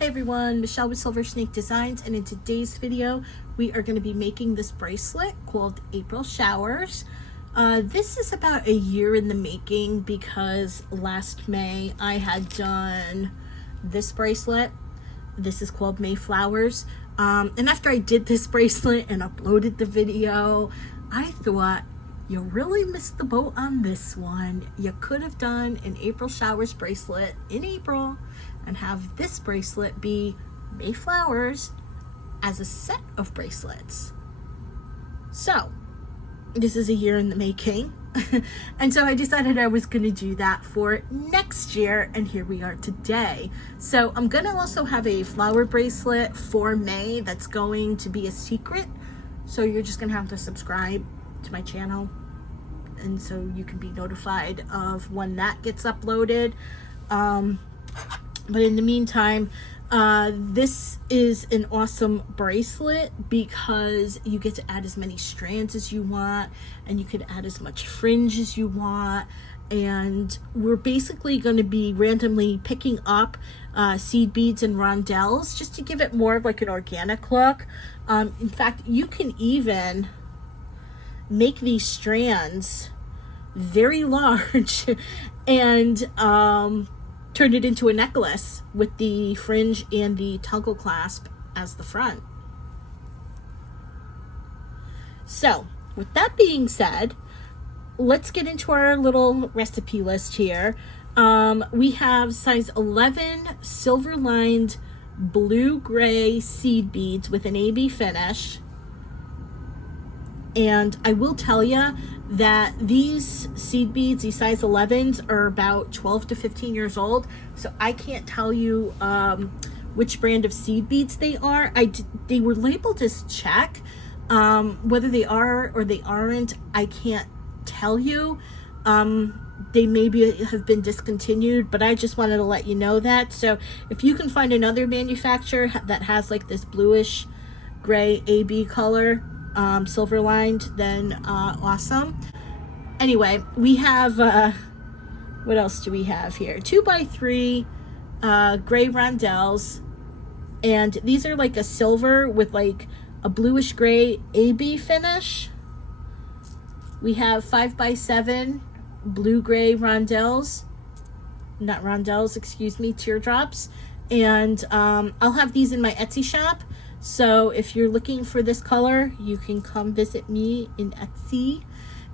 Hey everyone, Michelle with Silver Snake Designs, and in today's video we are going to be making this bracelet called April Showers. This is about a year in the making because last May I had done this bracelet. This is called May Flowers, and after I did this bracelet and uploaded the video, I thought, you really missed the boat on this one. You could have done an April Showers bracelet in April and have this bracelet be May Flowers as a set of bracelets. So this is a year in the making. And so I decided I was going to do that for next year, and here we are today. So I'm going to also have a flower bracelet for May that's going to be a secret. So you're just going to have to subscribe to my channel, and so you can be notified of when that gets uploaded. But in the meantime, this is an awesome bracelet because you get to add as many strands as you want, and you can add as much fringe as you want. And we're basically going to be randomly picking up seed beads and rondelles just to give it more of like an organic look. In fact, you can even make these strands very large and turn it into a necklace with the fringe and the toggle clasp as the front. So with that being said, let's get into our little recipe list here. We have size 11 silver lined blue gray seed beads with an AB finish. And I will tell you that these seed beads, these size 11s, are about 12 to 15 years old. So I can't tell you which brand of seed beads they are. They were labeled as check. Whether they are or they aren't, I can't tell you. They maybe have been discontinued, but I just wanted to let you know that. So if you can find another manufacturer that has like this bluish gray AB color, silver lined, then awesome. Anyway, we have what else do we have here? 2x3 gray rondelles, and these are like a silver with like a bluish gray AB finish. We have 5x7 blue gray rondelles, not rondelles, excuse me, teardrops. And I'll have these in my Etsy shop. So if you're looking for this color, you can come visit me in Etsy.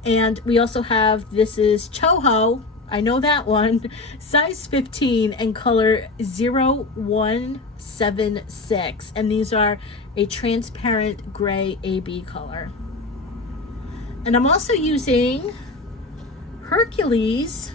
And we also have, this is Choho, I know that one, size 15 and color 0176. And these are a transparent gray AB color. And I'm also using Hercules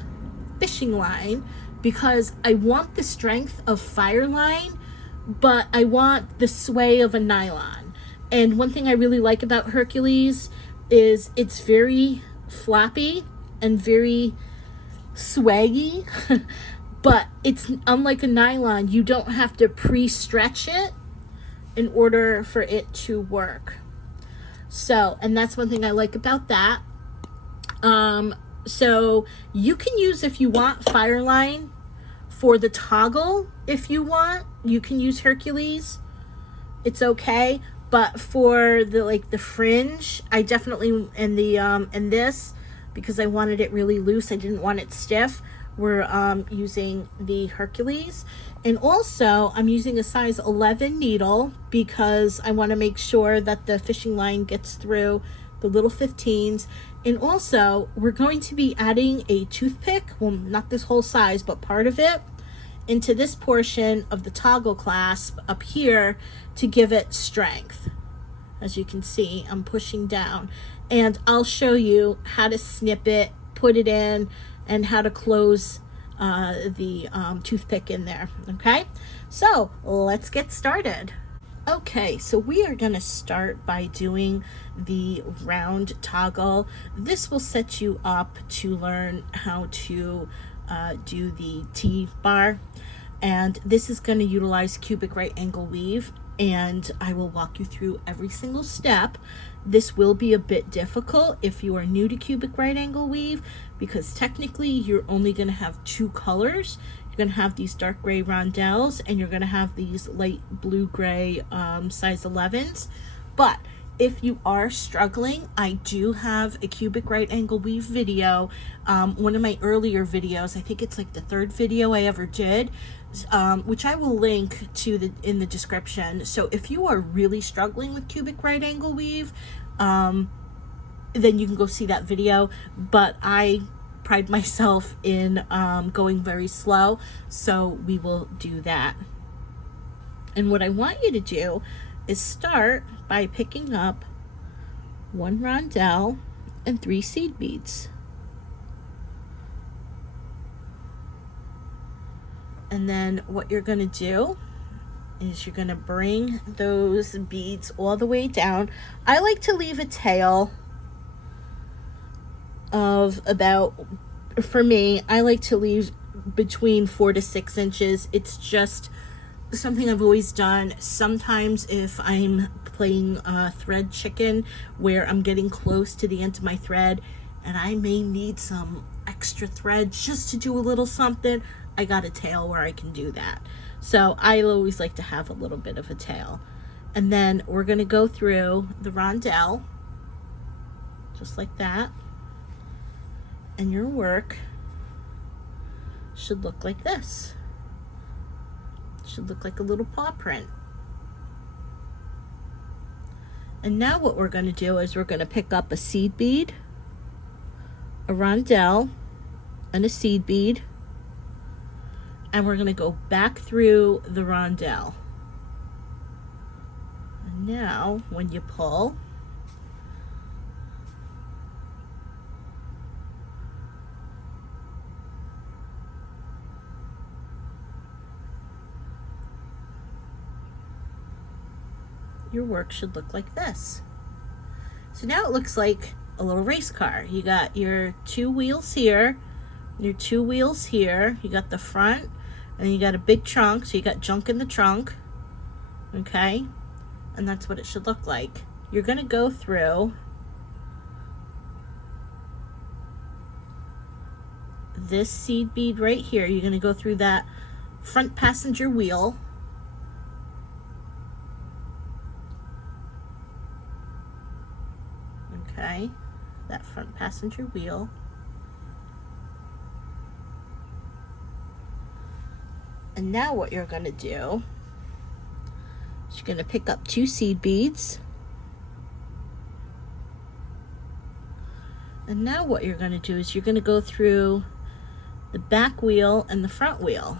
fishing line because I want the strength of fire line, but I want the sway of a nylon. And one thing I really like about Hercules is it's very floppy and very swaggy, but it's unlike a nylon. You don't have to pre-stretch it in order for it to work. So, and that's one thing I like about that. So you can use, if you want, Fireline for the toggle. If you want, you can use Hercules. It's okay. But for the the fringe, I definitely, and the and this, because I wanted it really loose, I didn't want it stiff, we're using the Hercules. And also I'm using a size 11 needle because I want to make sure that the fishing line gets through the little 15s. And also we're going to be adding a toothpick, well, not this whole size, but part of it, into this portion of the toggle clasp up here to give it strength. As you can see, I'm pushing down, and I'll show you how to snip it, put it in, and how to close the toothpick in there. Okay, so let's get started. Okay, so we are going to start by doing the round toggle. This will set you up to learn how to do the T-bar, and this is going to utilize cubic right angle weave, and I will walk you through every single step. This will be a bit difficult if you are new to cubic right angle weave, because technically you're only going to have two colors. You're going to have these dark gray rondelles, and you're going to have these light blue gray size 11s. But if you are struggling, I do have a cubic right angle weave video. One of my earlier videos, I think it's like the 3rd video I ever did, which I will link to in the description. So if you are really struggling with cubic right angle weave, then you can go see that video. But I pride myself in going very slow, so we will do that. And what I want you to do is start by picking up 1 rondelle and 3 seed beads. And then what you're going to do is you're going to bring those beads all the way down. I like to leave a tail of about, for me, I like to leave between 4 to 6 inches. It's just something I've always done. Sometimes if I'm playing thread chicken, where I'm getting close to the end of my thread and I may need some extra thread just to do a little something, I got a tail where I can do that. So I always like to have a little bit of a tail. And then we're going to go through the rondelle just like that, and your work should look like this. Should look like a little paw print. And now what we're going to do is we're going to pick up a seed bead, a rondelle, and a seed bead, and we're going to go back through the rondelle. And now when you pull, your work should look like this. So now it looks like a little race car. You got your 2 wheels here, your 2 wheels here, you got the front, and you got a big trunk, so you got junk in the trunk, okay? And that's what it should look like. You're gonna go through this seed bead right here. You're gonna go through that front passenger wheel, okay, that front passenger wheel. And now what you're going to do is you're going to pick up 2 seed beads. And now what you're going to do is you're going to go through the back wheel and the front wheel.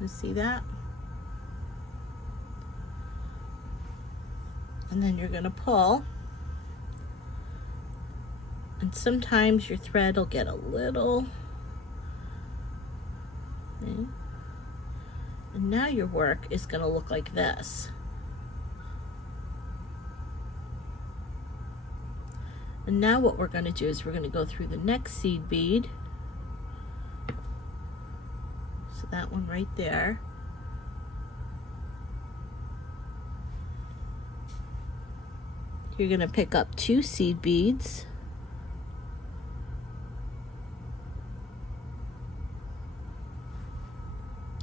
You see that? And then you're going to pull, and sometimes your thread will get a little, okay? And now your work is going to look like this. And now what we're going to do is we're going to go through the next seed bead, so that one right there. You're going to pick up 2 seed beads,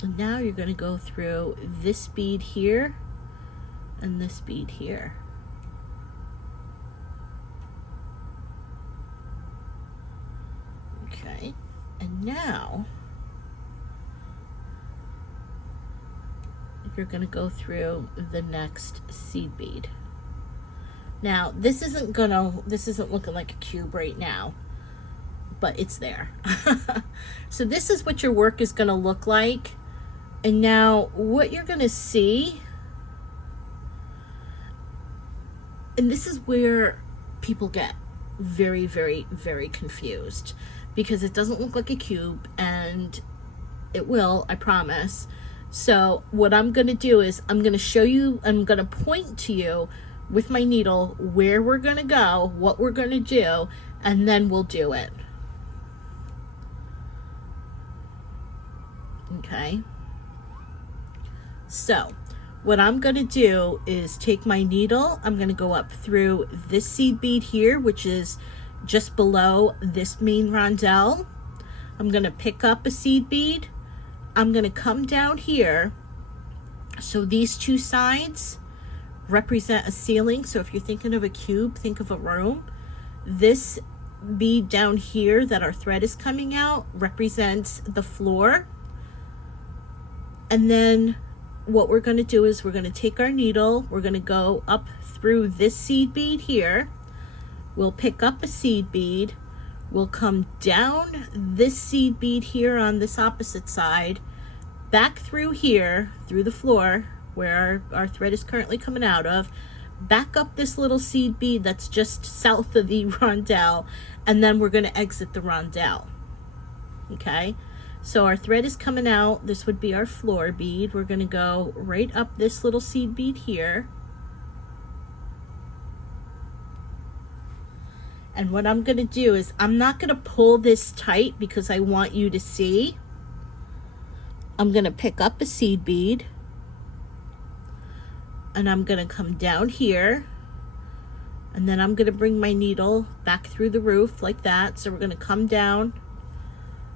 and now you're going to go through this bead here and this bead here. Okay, and now you're going to go through the next seed bead. Now, this isn't looking like a cube right now, but it's there. So this is what your work is gonna look like. And now what you're gonna see, and this is where people get very, very, very confused, because it doesn't look like a cube, and it will, I promise. So what I'm gonna do is I'm gonna show you, I'm gonna point to you with my needle where we're gonna go, what we're gonna do, and then we'll do it. Okay, so what I'm gonna do is take my needle, I'm gonna go up through this seed bead here, which is just below this main rondelle. I'm going to pick up a seed bead. I'm going to come down here. So these two sides represent a ceiling. So if you're thinking of a cube, think of a room. This bead down here that our thread is coming out represents the floor. And then what we're going to do is we're going to take our needle, we're going to go up through this seed bead here. We'll pick up a seed bead. We'll come down this seed bead here on this opposite side, back through here, through the floor where our thread is currently coming out of, back up this little seed bead that's just south of the rondelle, and then we're going to exit the rondelle. Okay, so our thread is coming out. This would be our floor bead. We're going to go right up this little seed bead here. And what I'm going to do is I'm not going to pull this tight because I want you to see. I'm going to pick up a seed bead and I'm going to come down here, and then I'm going to bring my needle back through the roof like that. So we're going to come down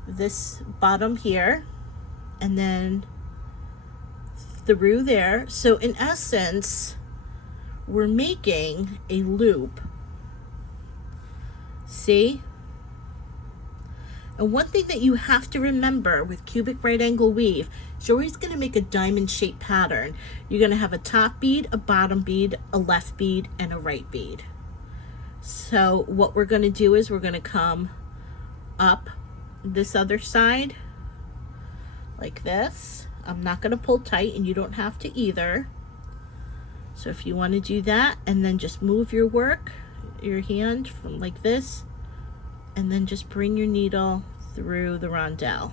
this bottom here and then through there. So in essence, we're making a loop. See? And one thing that you have to remember with cubic right angle weave is you're always going to make a diamond shaped pattern. You're going to have a top bead, a bottom bead, a left bead, and a right bead. So what we're going to do is we're going to come up this other side like this. I'm not going to pull tight, and you don't have to either. So if you want to do that, and then just move your work, your hand from like this, and then just bring your needle through the rondelle,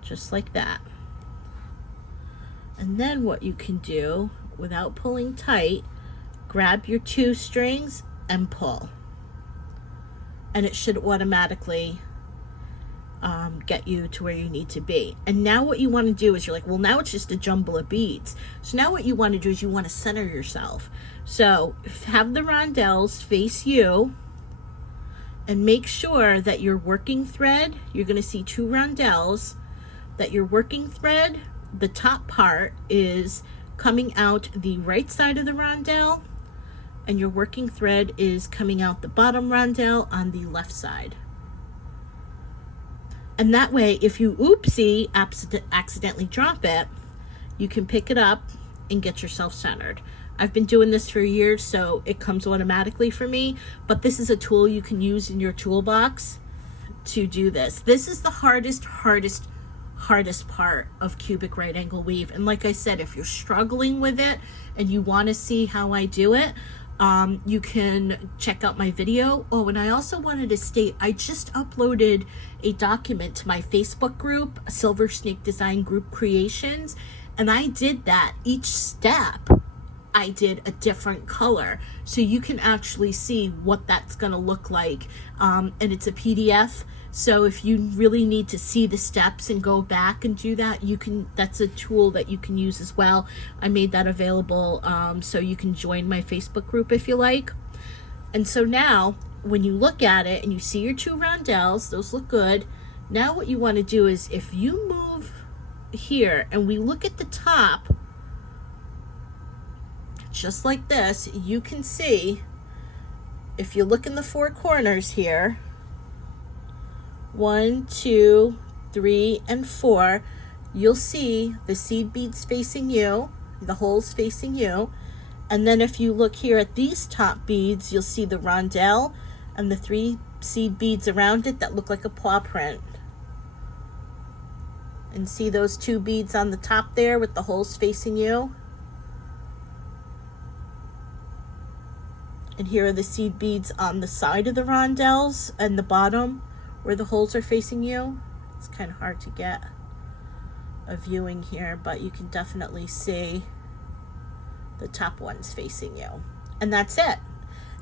just like that. And then what you can do, without pulling tight, grab your two strings and pull. And it should automatically get you to where you need to be. And now what you want to do is you're like, well, now it's just a jumble of beads. So now what you want to do is you want to center yourself. So have the rondelles face you, and make sure that your working thread, you're going to see two rondelles, that your working thread, the top part, is coming out the right side of the rondelle, and your working thread is coming out the bottom rondelle on the left side. And that way, if you oopsie accidentally drop it, you can pick it up and get yourself centered. I've been doing this for years, so it comes automatically for me, but this is a tool you can use in your toolbox to do this. This is the hardest part of cubic right angle weave. And like I said, if you're struggling with it and you want to see how I do it, you can check out my video. Oh, and I also wanted to state, I just uploaded a document to my Facebook group, Silver Snake Design Group Creations, and I did that. Each step I did a different color, so you can actually see what that's going to look like. And it's a PDF, so if you really need to see the steps and go back and do that, you can. That's a tool that you can use as well. I made that available, so you can join my Facebook group if you like. And so now when you look at it and you see your two rondelles, those look good. Now what you want to do is, if you move here and we look at the top, just like this, you can see, if you look in the four corners here, 1, 2, 3, and 4, you'll see the seed beads facing you, the holes facing you. And then if you look here at these top beads, you'll see the rondelle and the 3 seed beads around it that look like a paw print. And see those 2 beads on the top there with the holes facing you? And here are the seed beads on the side of the rondelles and the bottom where the holes are facing you. It's kind of hard to get a viewing here, but you can definitely see the top ones facing you. And that's it.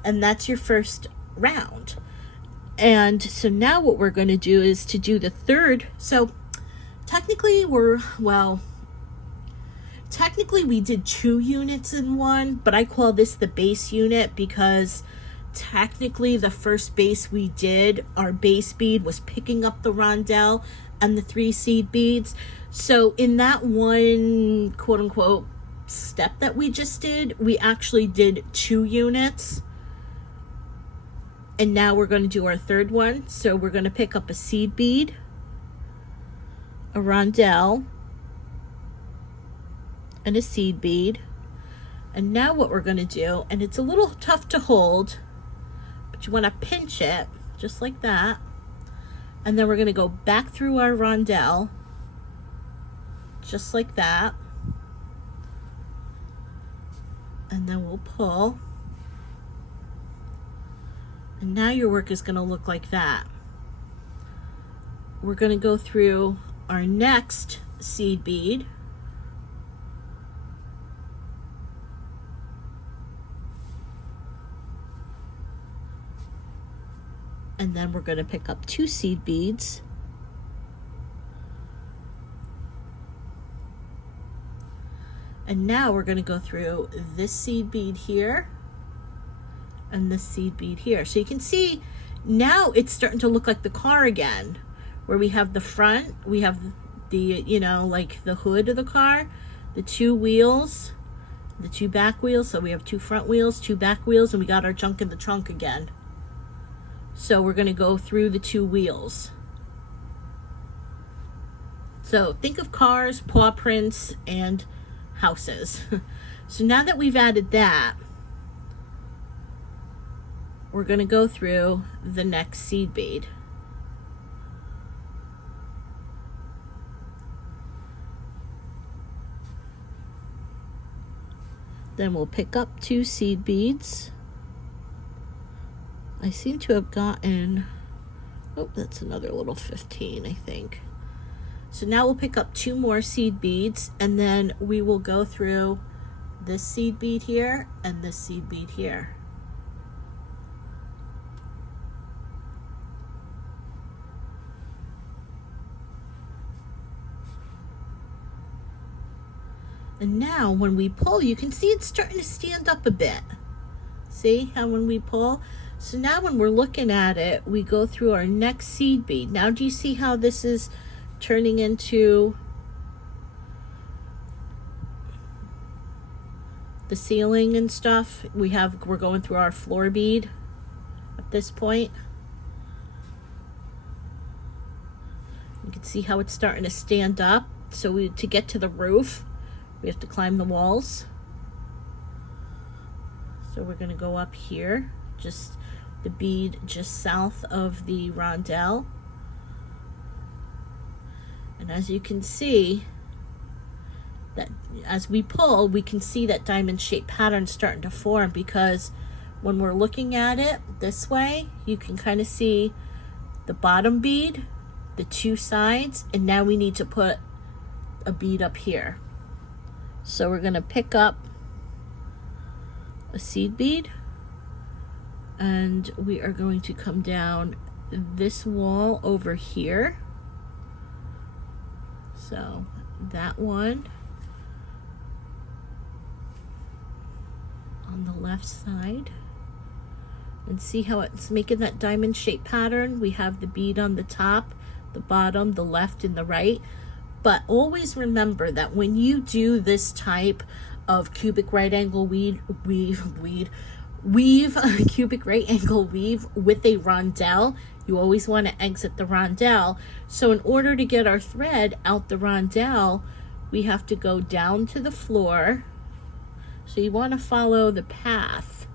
And that's your first round. And so now what we're going to do is to do the third. So technically we did 2 units in one, but I call this the base unit because technically the first base we did, our base bead was picking up the rondelle and the 3 seed beads. So in that one quote unquote step that we just did, we actually did 2 units. And now we're going to do our third one. So we're going to pick up a seed bead, a rondelle, and a seed bead. And now what we're going to do, and it's a little tough to hold, but you want to pinch it just like that. And then we're going to go back through our rondelle just like that. And then we'll pull. And now your work is going to look like that. We're going to go through our next seed bead. And then we're going to pick up 2 seed beads. And now we're going to go through this seed bead here and this seed bead here. So you can see now it's starting to look like the car again, where we have the front, we have the, you know, like the hood of the car, the 2 wheels, the 2 back wheels. So we have 2 front wheels, 2 back wheels, and we got our junk in the trunk again. So we're going to go through the 2 wheels. So think of cars, paw prints, and houses. So now that we've added that, we're going to go through the next seed bead. Then we'll pick up 2 seed beads. I seem to have gotten, oh, that's another little 15, I think. So now we'll pick up 2 more seed beads, and then we will go through this seed bead here and this seed bead here. And now when we pull, you can see it's starting to stand up a bit. See how when we pull? So now when we're looking at it, we go through our next seed bead. Now do you see how this is turning into the ceiling and stuff? We're going through our floor bead at this point. You can see how it's starting to stand up. So to get to the roof, we have to climb the walls. So we're going to go up here, just the bead just south of the rondelle. And as you can see, that as we pull, we can see that diamond shaped pattern starting to form, because when we're looking at it this way, you can kind of see the bottom bead, the 2 sides, and now we need to put a bead up here. So we're going to pick up a seed bead, and we are going to come down this wall over here. So that one on the left side, and see how it's making that diamond shaped pattern. We have the bead on the top, the bottom, the left, and the right. But always remember that when you do this type of cubic right angle weave cubic right angle weave with a rondelle, you always want to exit the rondelle. So in order to get our thread out the rondelle, we have to go down to the floor. So you want to follow the path.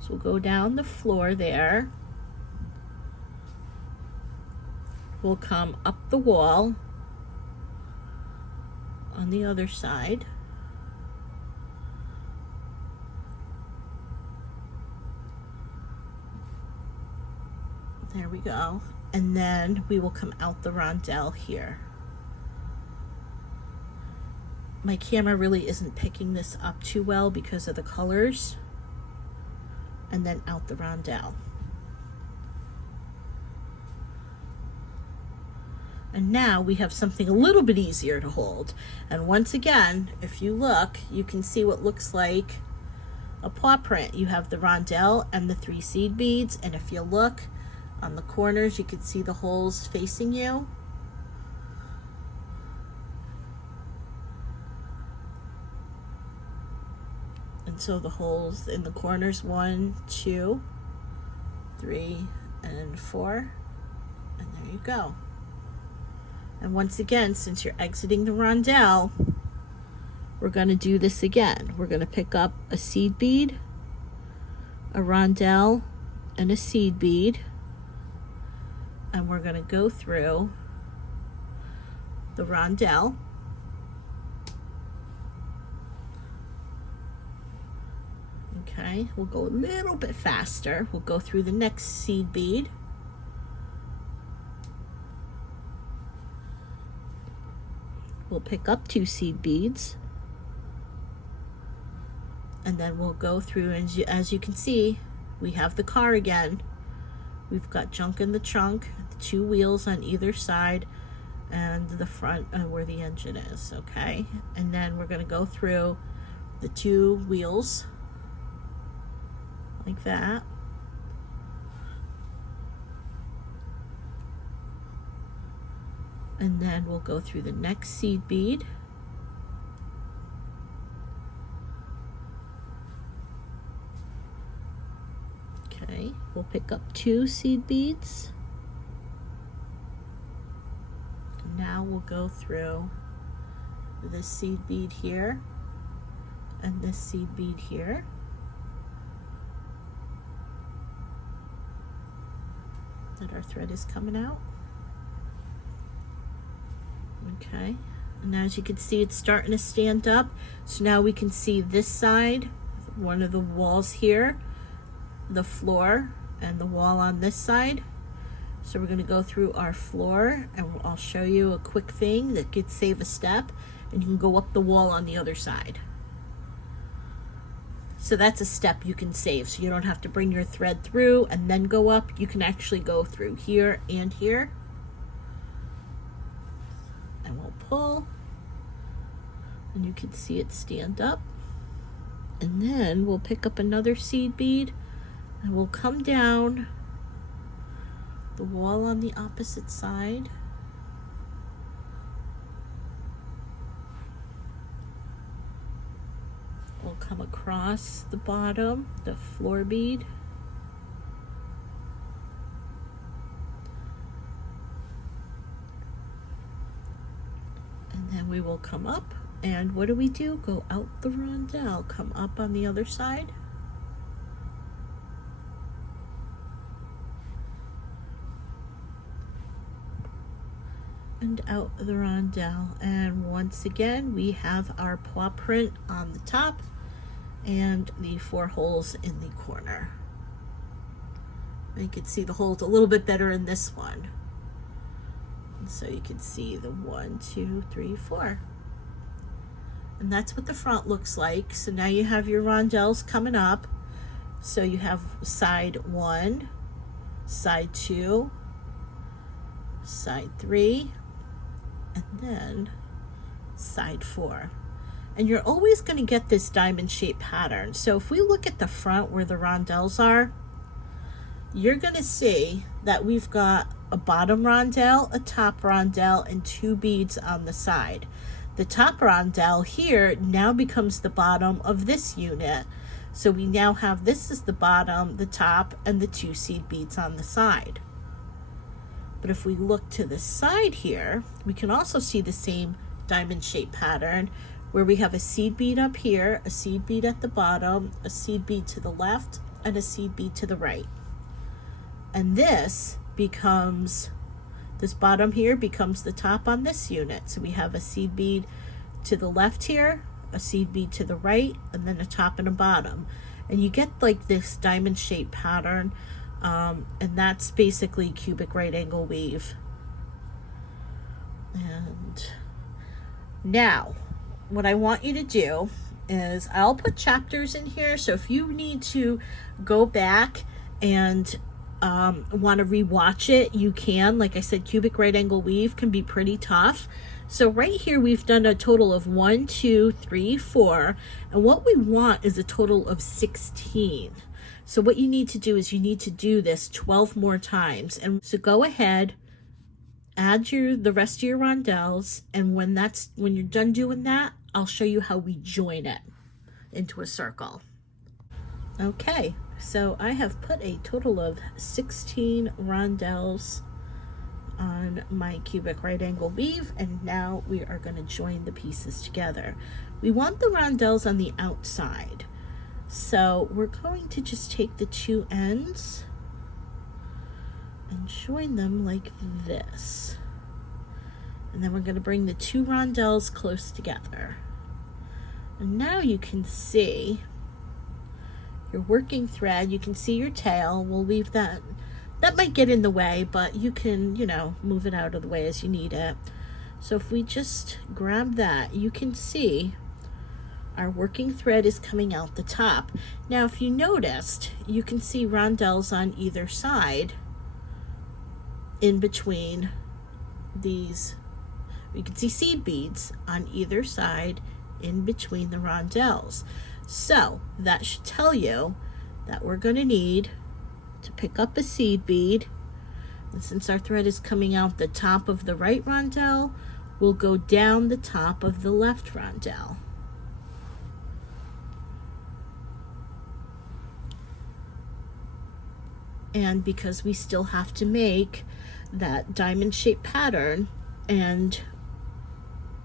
So we'll go down the floor there. We'll come up the wall on the other side. There we go. And then we will come out the rondelle here. My camera really isn't picking this up too well because of the colors. And then out the rondelle. And now we have something a little bit easier to hold. And once again, if you look, you can see what looks like a paw print. You have the rondelle and the 3 seed beads, and if you look on the corners, you can see the holes facing you. And so the holes in the corners, 1, 2, 3, and 4, and there you go. And once again, since you're exiting the rondelle, we're going to do this again. We're going to pick up a seed bead, a rondelle, and a seed bead, and we're going to go through the rondelle. Okay, we'll go a little bit faster. We'll go through the next seed bead. We'll pick up 2 seed beads. And then we'll go through, and as you can see, we have the car again. We've got junk in the trunk, the 2 wheels on either side, and the front where the engine is, okay? And then we're gonna go through the 2 wheels, like that. And then we'll go through the next seed bead. Okay, we'll pick up 2 seed beads. And now we'll go through this seed bead here and this seed bead here. That our thread is coming out. Okay, and as you can see, it's starting to stand up. So now we can see this side, one of the walls here, the floor, and the wall on this side. So we're going to go through our floor, and I'll show you a quick thing that could save a step, and you can go up the wall on the other side. So that's a step you can save, so you don't have to bring your thread through and then go up. You can actually go through here and here. And we'll pull, and you can see it stand up. And then we'll pick up another seed bead, and we'll come down the wall on the opposite side. We'll come across the bottom, the floor bead. And then we will come up, and what do? Go out the rondelle, come up on the other side. And out the rondelle, and once again we have our paw print on the top and the 4 holes in the corner. You can see the holes a little bit better in this one, and so you can see the 1, 2, 3, 4, and that's what the front looks like. So now you have your rondelles coming up. So you have side 1, side 2, side 3, and then side 4. And you're always going to get this diamond shaped pattern. So if we look at the front where the rondelles are, you're going to see that we've got a bottom rondelle, a top rondelle, and 2 beads on the side. The top rondelle here now becomes the bottom of this unit. So we now have, this is the bottom, the top, and the 2 seed beads on the side. But if we look to the side here, we can also see the same diamond shaped pattern where we have a seed bead up here, a seed bead at the bottom, a seed bead to the left, and a seed bead to the right. And this becomes, this bottom here becomes the top on this unit. So we have a seed bead to the left here, a seed bead to the right, and then a top and a bottom. And you get like this diamond shaped pattern. And that's basically cubic right angle weave. And now what I want you to do is, I'll put chapters in here, so if you need to go back and want to rewatch it, you can. Like I said, cubic right angle weave can be pretty tough. So right here we've done a total of 1, 2, 3, 4, and what we want is a total of 16. So what you need to do is you need to do this 12 more times. And so go ahead, add the rest of your rondelles, and when you're done doing that, I'll show you how we join it into a circle. Okay, so I have put a total of 16 rondelles on my cubic right angle weave, and now we are going to join the pieces together. We want the rondelles on the outside, so we're going to just take the two ends and join them like this, and then we're going to bring the two rondelles close together. And now you can see your working thread, you can see your tail. We'll leave that might get in the way, but you can, move it out of the way as you need it. So if we just grab that, you can see our working thread is coming out the top. Now if you noticed, you can see rondelles on either side in between these. You can see seed beads on either side in between the rondelles. So that should tell you that we're going to need to pick up a seed bead, and since our thread is coming out the top of the right rondelle, we'll go down the top of the left rondelle. And because we still have to make that diamond shaped pattern, and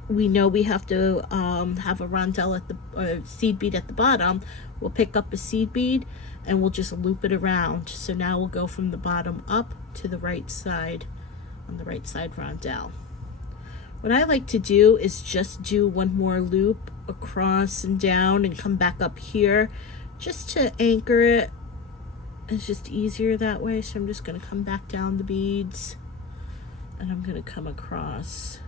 we know we have to have a rondelle at the seed bead at the bottom, we'll pick up a seed bead and we'll just loop it around. So now we'll go from the bottom up to the right side on the right side rondelle. What I like to do is just do one more loop across and down and come back up here just to anchor it. It's just easier that way. So I'm just going to come back down the beads and I'm going to come across.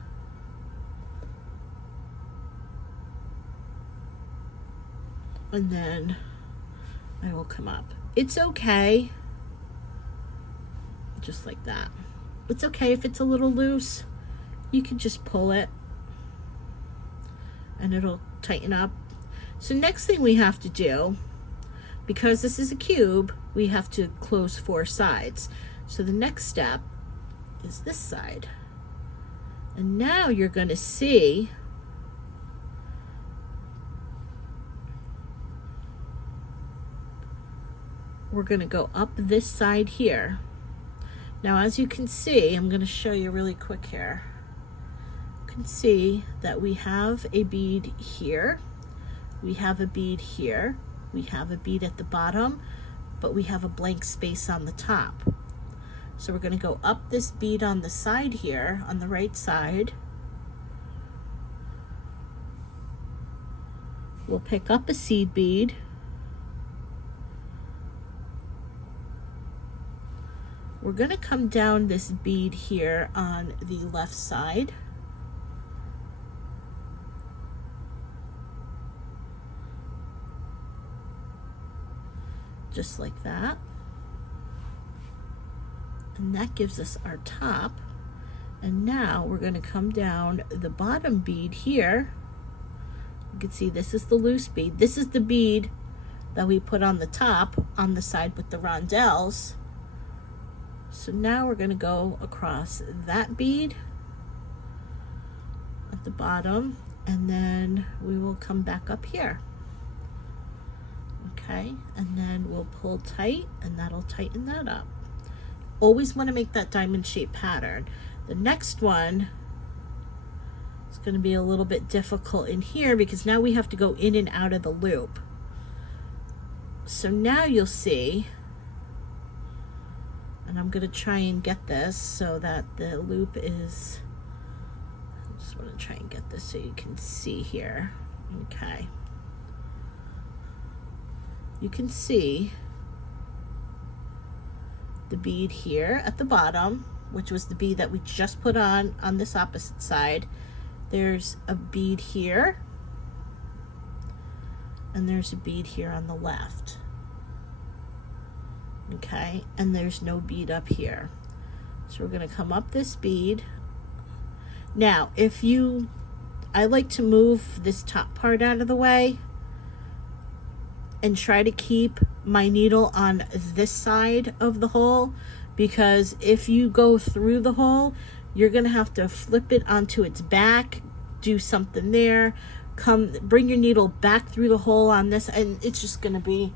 And then I will come up. It's okay, just like that. It's okay if it's a little loose. You can just pull it and it'll tighten up. So next thing we have to do, because this is a cube, we have to close 4 sides. So the next step is this side. And now you're going to see we're going to go up this side here. Now as you can see, I'm going to show you really quick here. You can see that we have a bead here, we have a bead here, we have a bead at the bottom, but we have a blank space on the top. So we're going to go up this bead on the side here, on the right side. We'll pick up a seed bead. We're going to come down this bead here on the left side. Just like that. And that gives us our top. And now we're going to come down the bottom bead here. You can see this is the loose bead. This is the bead that we put on the top on the side with the rondelles. So now we're going to go across that bead at the bottom, and then we will come back up here. Okay, and then we'll pull tight, and that'll tighten that up. Always want to make that diamond shaped pattern. The next one is going to be a little bit difficult in here because now we have to go in and out of the loop. So now you'll see, and I'm going to try and get this so that the loop is, I just want to try and get this so you can see here. Okay. You can see the bead here at the bottom, which was the bead that we just put on this opposite side. There's a bead here, and there's a bead here on the left. Okay, and there's no bead up here. So we're going to come up this bead. Now, I like to move this top part out of the way and try to keep my needle on this side of the hole, because if you go through the hole, you're going to have to flip it onto its back, do something there, bring your needle back through the hole on this, and it's just going to be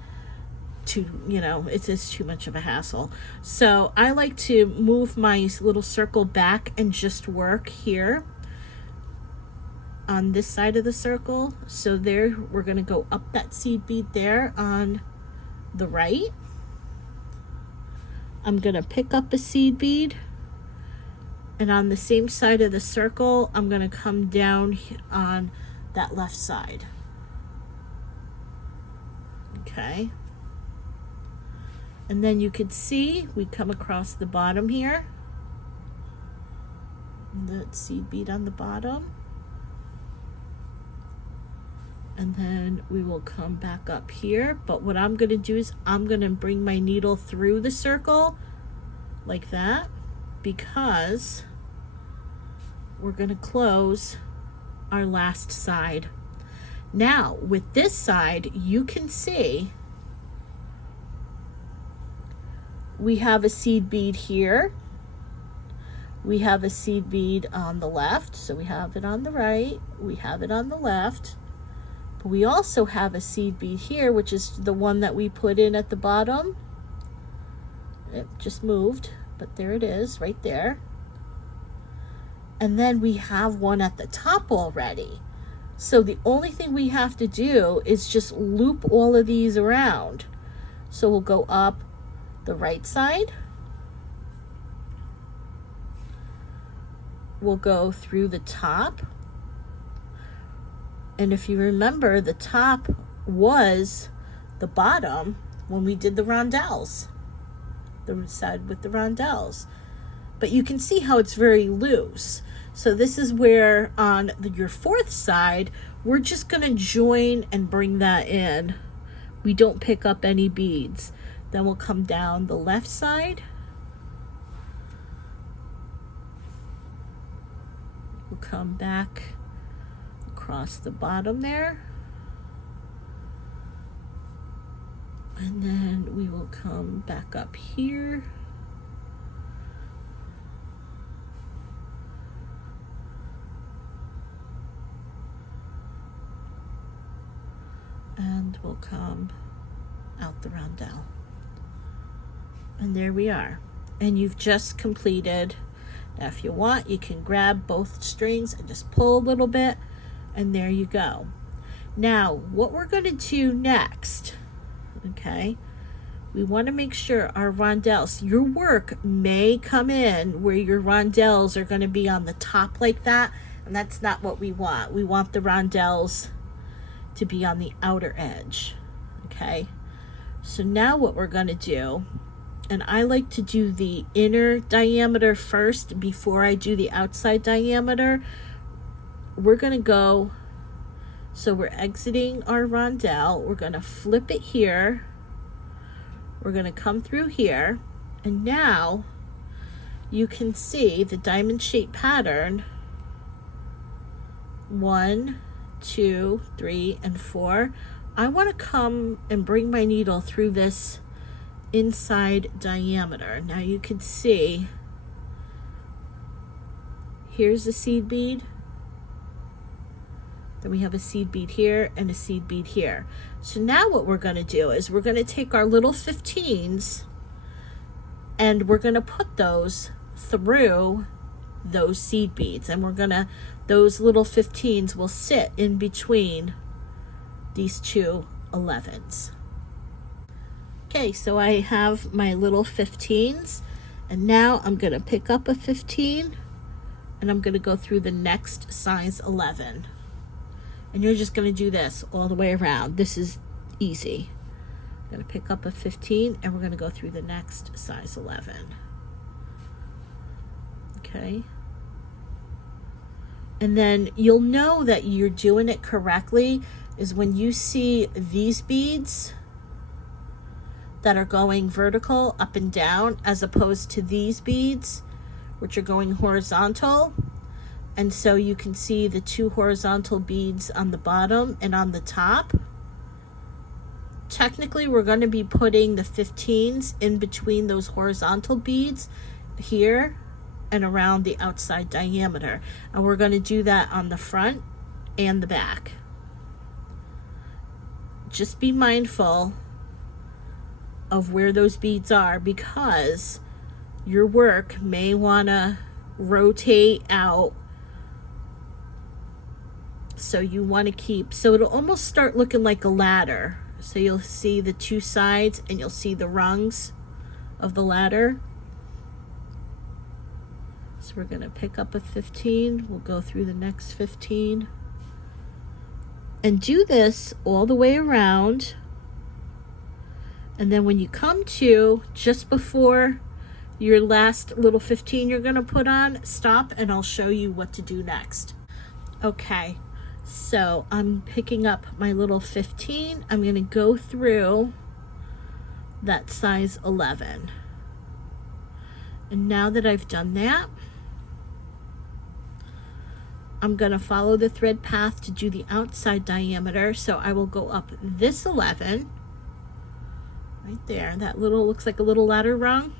it's just too much of a hassle. So I like to move my little circle back and just work here on this side of the circle. So there, we're going to go up that seed bead there on the right. I'm going to pick up a seed bead, and on the same side of the circle, I'm going to come down on that left side. Okay. And then you could see we come across the bottom here, the seed bead on the bottom, and then we will come back up here. But what I'm going to do is I'm going to bring my needle through the circle like that, because we're going to close our last side. Now with this side, you can see we have a seed bead here. We have a seed bead on the left. So we have it on the right, we have it on the left. But we also have a seed bead here, which is the one that we put in at the bottom. It just moved, but there it is right there. And then we have one at the top already. So the only thing we have to do is just loop all of these around. So we'll go up the right side, we'll go through the top, and if you remember, the top was the bottom when we did the rondelles, the side with the rondelles, but you can see how it's very loose. So this is where on your fourth side, we're just going to join and bring that in. We don't pick up any beads. Then we'll come down the left side. We'll come back across the bottom there. And then we will come back up here. And we'll come out the rondelle. And there we are. And you've just completed. Now if you want, you can grab both strings and just pull a little bit, and there you go. Now what we're going to do next, okay, we want to make sure our rondelles, your work may come in where your rondelles are going to be on the top like that, and that's not what we want. We want the rondelles to be on the outer edge. Okay, so now what we're going to do, and I like to do the inner diameter first before I do the outside diameter. We're going to go, so we're exiting our rondelle, we're going to flip it here, we're going to come through here, and now you can see the diamond shape pattern. 1, 2, 3, and 4. I want to come and bring my needle through this inside diameter. Now you can see here's a seed bead, then we have a seed bead here and a seed bead here. So now what we're going to do is we're going to take our little 15s and we're going to put those through those seed beads, and those little 15s will sit in between these two 11s. Okay, so I have my little 15s, and now I'm going to pick up a 15 and I'm going to go through the next size 11. And you're just going to do this all the way around. This is easy. I'm going to pick up a 15 and we're going to go through the next size 11. Okay. And then you'll know that you're doing it correctly is when you see these beads, that are going vertical up and down, as opposed to these beads, which are going horizontal. And so you can see the two horizontal beads on the bottom and on the top. Technically, we're going to be putting the 15s in between those horizontal beads here and around the outside diameter. And we're going to do that on the front and the back. Just be mindful of where those beads are, because your work may want to rotate out. So you want to keep, so it'll almost start looking like a ladder. So you'll see the two sides and you'll see the rungs of the ladder. So we're going to pick up a 15. We'll go through the next 15. And do this all the way around. And then when you come to just before your last little 15 you're going to put on, stop and I'll show you what to do next. Okay. So I'm picking up my little 15. I'm going to go through that size 11. And now that I've done that, I'm going to follow the thread path to do the outside diameter. So I will go up this 11 right there. That little looks like a little ladder rung.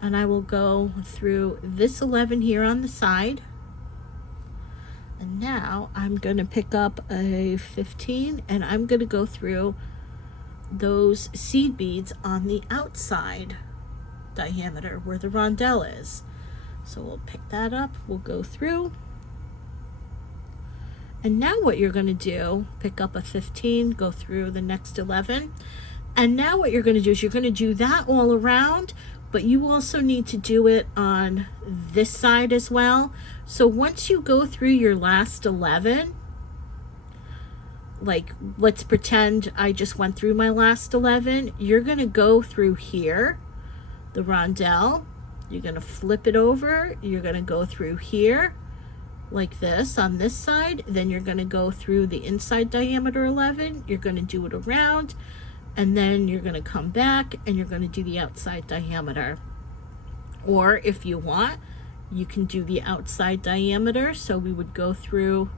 And I will go through this 11 here on the side. And now I'm going to pick up a 15 and I'm going to go through those seed beads on the outside diameter where the rondelle is. So we'll pick that up, we'll go through. And now what you're going to do, pick up a 15, go through the next 11. And now what you're going to do is you're going to do that all around, but you also need to do it on this side as well. So once you go through your last 11, like let's pretend I just went through my last 11, you're going to go through here, the rondelle, you're going to flip it over, you're going to go through here like this on this side, then you're going to go through the inside diameter 11, you're going to do it around, and then you're going to come back and you're going to do the outside diameter. Or if you want, you can do the outside diameter. So we would go through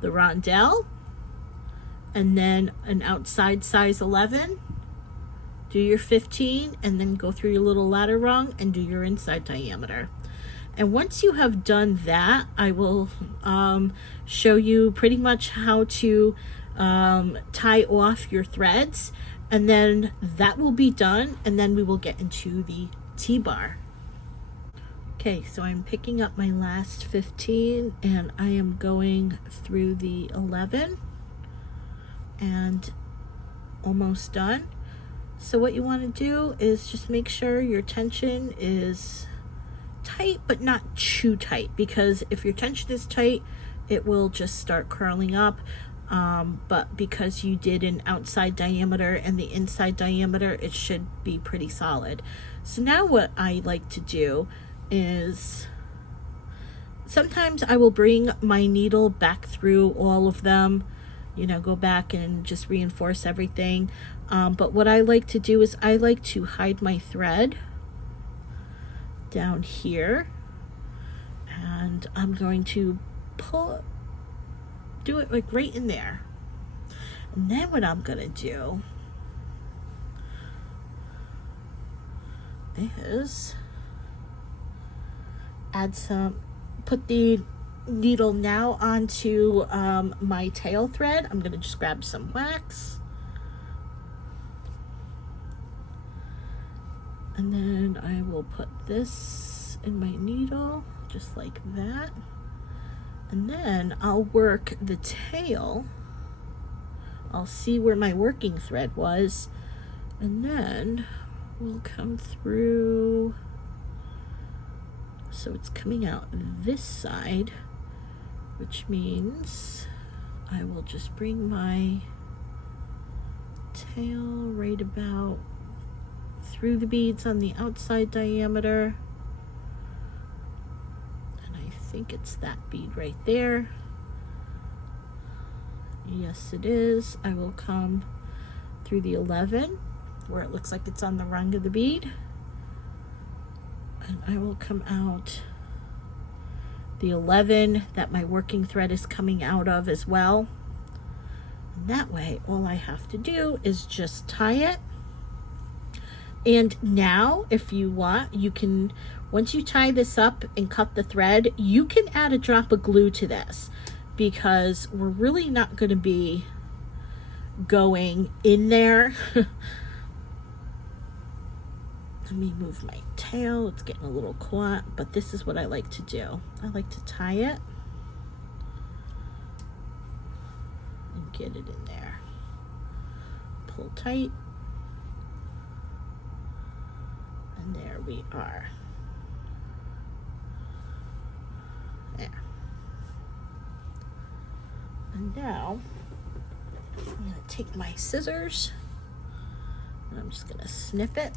the rondelle and then an outside size 11, do your 15, and then go through your little ladder rung and do your inside diameter. And once you have done that, I will show you pretty much how to tie off your threads, and then that will be done, and then we will get into the T-bar. Okay, so I'm picking up my last 15 and I am going through the 11 and almost done. So what you want to do is just make sure your tension is tight but not too tight, because if your tension is tight it will just start curling up. But because you did an outside diameter and the inside diameter, it should be pretty solid. So now what I like to do is sometimes I will bring my needle back through all of them, you know, go back and just reinforce everything. But what I like to do is I like to hide my thread down here, and I'm going to do it like right in there. And then what I'm gonna do is put the needle now onto my tail thread. I'm gonna just grab some wax, and then I will put this in my needle just like that, and then I'll work the tail. I'll see where my working thread was, and then we'll come through. So it's coming out this side, which means I will just bring my tail right about through the beads on the outside diameter. And I think it's that bead right there. Yes, it is. I will come through the 11 where it looks like it's on the rung of the bead. And I will come out the 11 that my working thread is coming out of as well. And that way, all I have to do is just tie it. And now, if you want, you can, once you tie this up and cut the thread, you can add a drop of glue to this, because we're really not going to be going in there. Let me move my tail. It's getting a little caught, but this is what I like to do. I like to tie it and get it in there. Pull tight. And there we are. There. And now I'm going to take my scissors and I'm just going to snip it.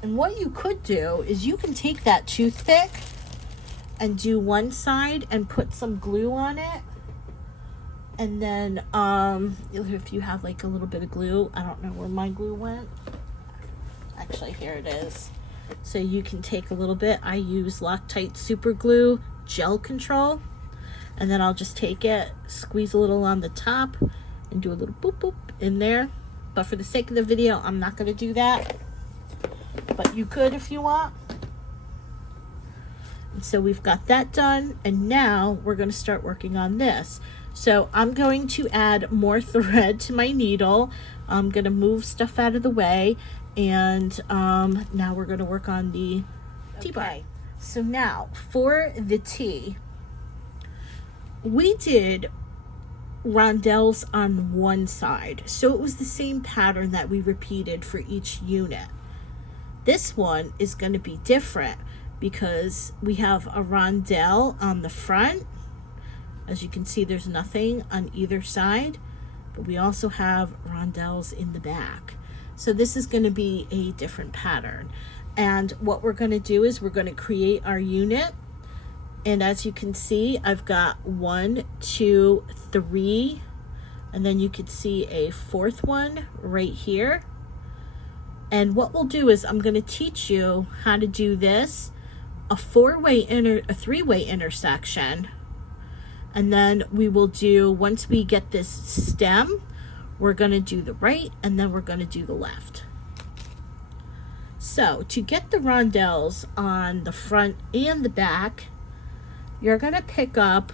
And what you could do is you can take that toothpick and do one side and put some glue on it. And then if you have like a little bit of glue, I don't know where my glue went. Actually, here it is. So you can take a little bit. I use Loctite Super Glue Gel Control. And then I'll just take it, squeeze a little on the top, and do a little boop boop in there. But for the sake of the video, I'm not going to do that. But you could if you want. And so we've got that done. And now we're going to start working on this. So I'm going to add more thread to my needle. I'm going to move stuff out of the way. And now we're going to work on the T-bar. Okay. So now for the T, we did rondelles on one side. So it was the same pattern that we repeated for each unit. This one is going to be different because we have a rondelle on the front. As you can see, there's nothing on either side, but we also have rondelles in the back. So this is going to be a different pattern. And what we're going to do is we're going to create our unit. And as you can see, I've got 1, 2, 3, and then you could see a fourth one right here. And what we'll do is I'm going to teach you how to do this, a three-way intersection. And then we will do, once we get this stem, we're going to do the right and then we're going to do the left. So to get the rondelles on the front and the back, you're going to pick up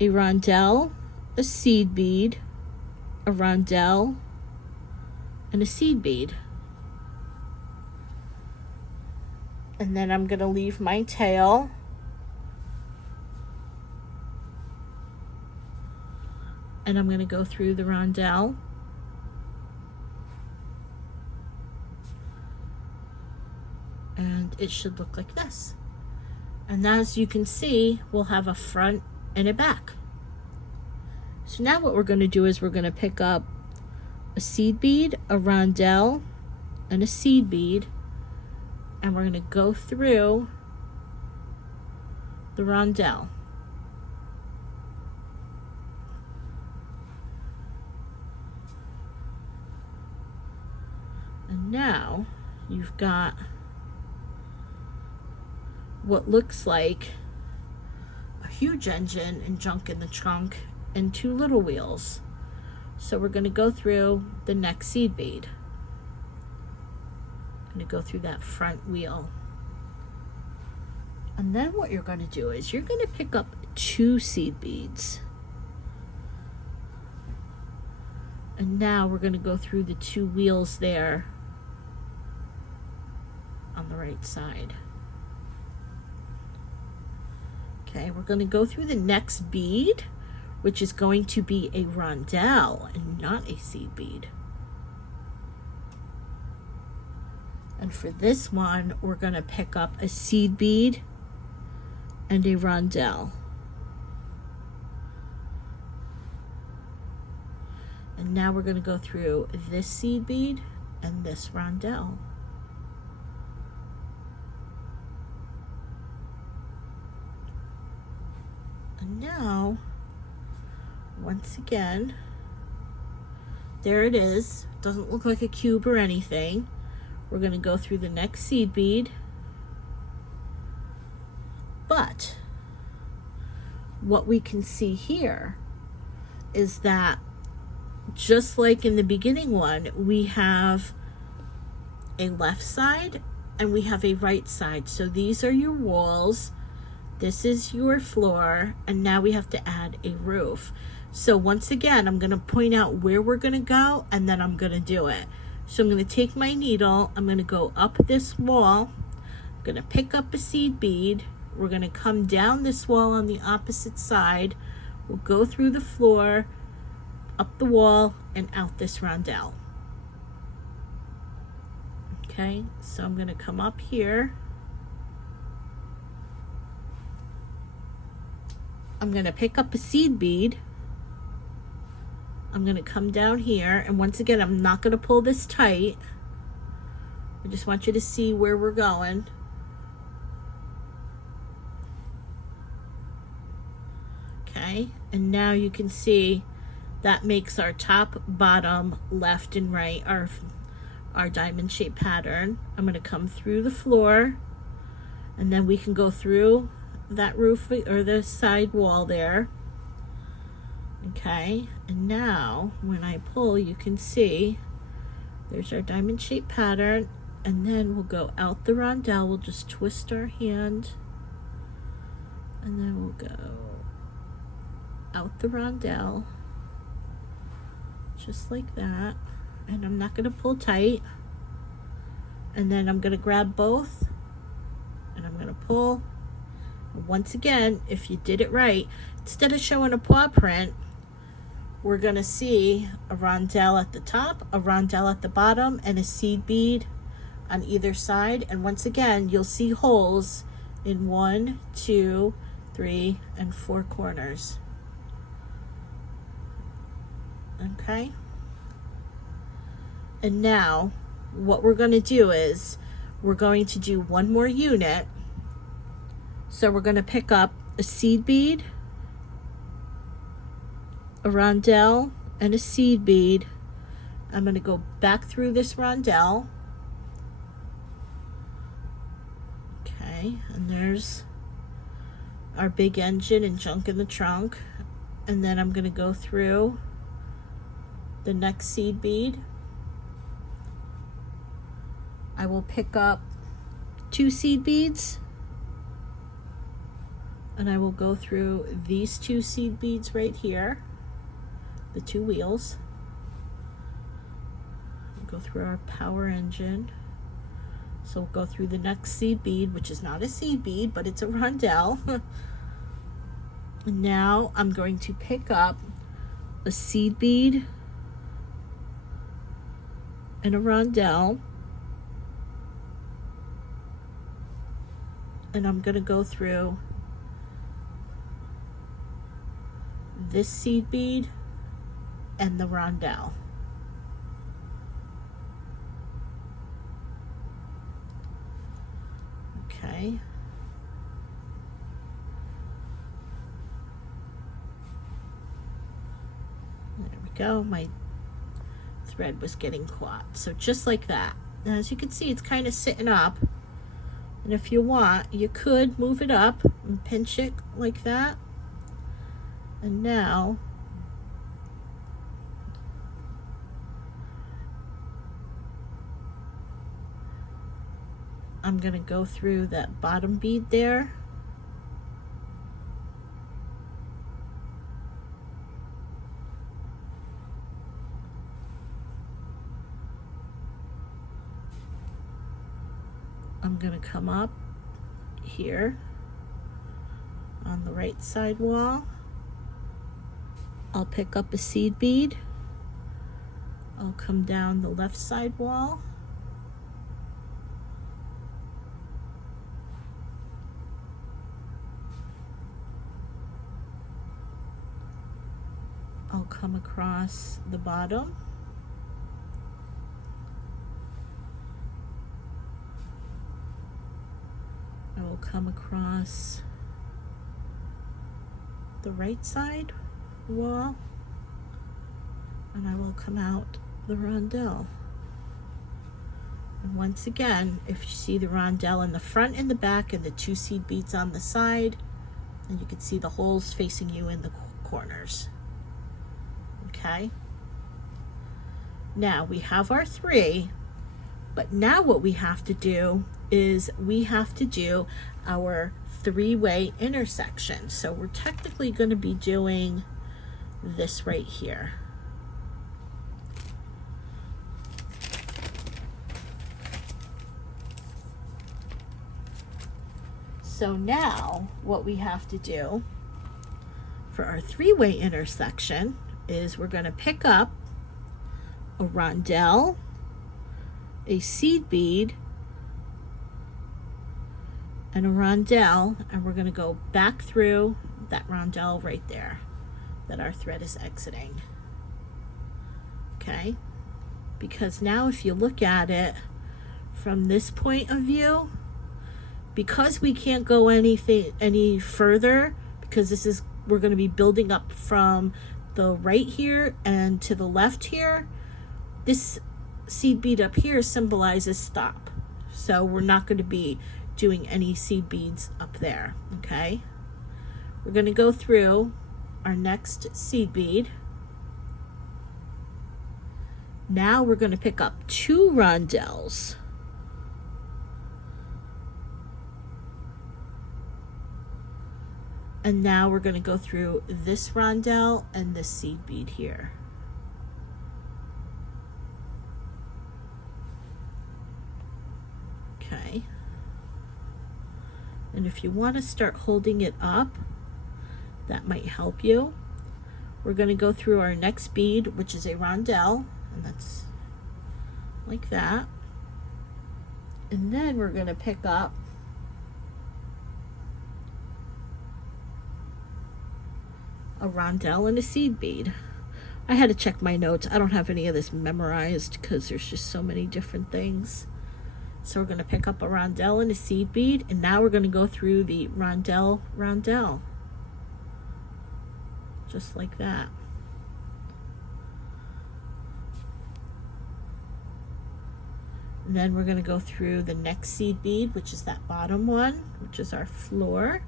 a rondelle, a seed bead, a rondelle, and a seed bead. And then I'm going to leave my tail. And I'm going to go through the rondelle. And it should look like this. And as you can see, we'll have a front and a back. So now what we're going to do is we're going to pick up a seed bead, a rondelle, and a seed bead, and we're going to go through the rondelle. And now you've got what looks like a huge engine and junk in the trunk and 2 little wheels. So we're going to go through the next seed bead. I'm going to go through that front wheel. And then what you're going to do is you're going to pick up 2 seed beads. And now we're going to go through the 2 wheels there on the right side. Okay, we're going to go through the next bead, which is going to be a rondelle and not a seed bead. And for this one, we're going to pick up a seed bead and a rondelle. And now we're going to go through this seed bead and this rondelle. And now, once again, There it is. Doesn't look like a cube or anything. We're going to go through the next seed bead. But what we can see here is that just like in the beginning one, we have a left side and we have a right side. So these are your walls, this is your floor, and now we have to add a roof. So once again, I'm going to point out where we're going to go, and then I'm going to do it. So I'm going to take my needle, I'm going to go up this wall, I'm going to pick up a seed bead, we're going to come down this wall on the opposite side, we'll go through the floor, up the wall, and out this rondelle. Okay, so I'm going to come up here. I'm going to pick up a seed bead. I'm going to come down here, and once again, I'm not going to pull this tight. I just want you to see where we're going. Okay, and now you can see that makes our top, bottom, left, and right our diamond shaped pattern. I'm going to come through the floor, and then we can go through that roof or the side wall there. Okay, and now when I pull, you can see there's our diamond shaped pattern, and then we'll go out the rondelle. We'll just twist our hand, and then we'll go out the rondelle just like that, and I'm not going to pull tight, and then I'm going to grab both and I'm going to pull. Once again, if you did it right, instead of showing a paw print, we're going to see a rondelle at the top, a rondelle at the bottom, and a seed bead on either side. And once again, you'll see holes in 1, 2, 3, and 4 corners. Okay, and now what we're going to do is we're going to do one more unit. So we're going to pick up a seed bead, a rondelle, and a seed bead. I'm going to go back through this rondelle. Okay, and there's our big engine and junk in the trunk. And then I'm going to go through the next seed bead. I will pick up 2 seed beads, and I will go through these 2 seed beads right here, the 2 wheels. Go through our power engine. So we'll go through the next seed bead, which is not a seed bead, but it's a rondelle. And now I'm going to pick up a seed bead and a rondelle, and I'm going to go through this seed bead and the rondelle. Okay. There we go. My thread was getting caught. So just like that. Now, as you can see, it's kind of sitting up. And if you want, you could move it up and pinch it like that. And now I'm going to go through that bottom bead there. I'm going to come up here on the right side wall. I'll pick up a seed bead. I'll come down the left side wall. I'll come across the bottom. I will come across the right side wall, and I will come out the rondelle. And once again, if you see the rondelle in the front and the back and the 2 seed beads on the side, and you can see the holes facing you in the corners. Okay. Now we have our 3, but now what we have to do is we have to do our 3-way intersection. So we're technically going to be doing this right here. So now what we have to do for our 3-way intersection is we're going to pick up a rondelle, a seed bead, and a rondelle, and we're going to go back through that rondelle right there that our thread is exiting. Okay, because now if you look at it from this point of view, because we can't go any further, because we're going to be building up from the right here and to the left here, this seed bead up here symbolizes stop. So we're not going to be doing any seed beads up there. Okay, we're going to go through our next seed bead. Now we're going to pick up 2 rondelles. And now we're going to go through this rondelle and this seed bead here. Okay. And if you want to start holding it up, that might help you. We're going to go through our next bead, which is a rondelle, and that's like that. And then we're going to pick up a rondelle and a seed bead. I had to check my notes. I don't have any of this memorized because there's just so many different things. So we're going to pick up a rondelle and a seed bead, and now we're going to go through the rondelle, just like that. And then we're going to go through the next seed bead, which is that bottom one, which is our floor.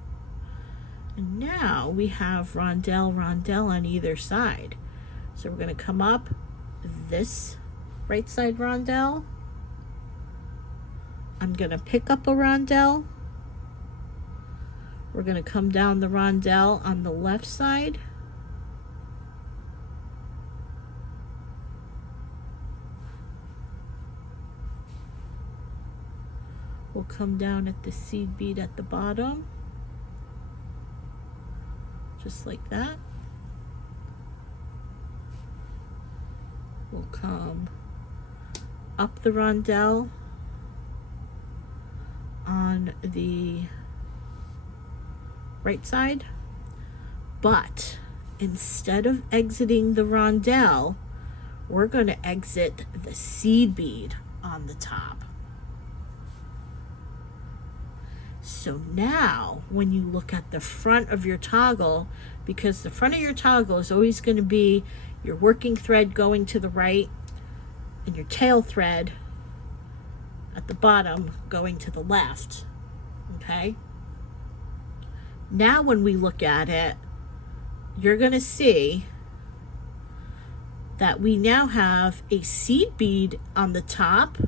And now we have rondelle on either side. So we're going to come up this right side rondelle. I'm going to pick up a rondelle. We're going to come down the rondelle on the left side. We'll come down at the seed bead at the bottom. Just like that. We'll come up the rondelle on the right side, but instead of exiting the rondelle, we're going to exit the seed bead on the top. So now when you look at the front of your toggle, because the front of your toggle is always going to be your working thread going to the right and your tail thread at the bottom going to the left. Okay? Now when we look at it, you're going to see that we now have a seed bead on the top,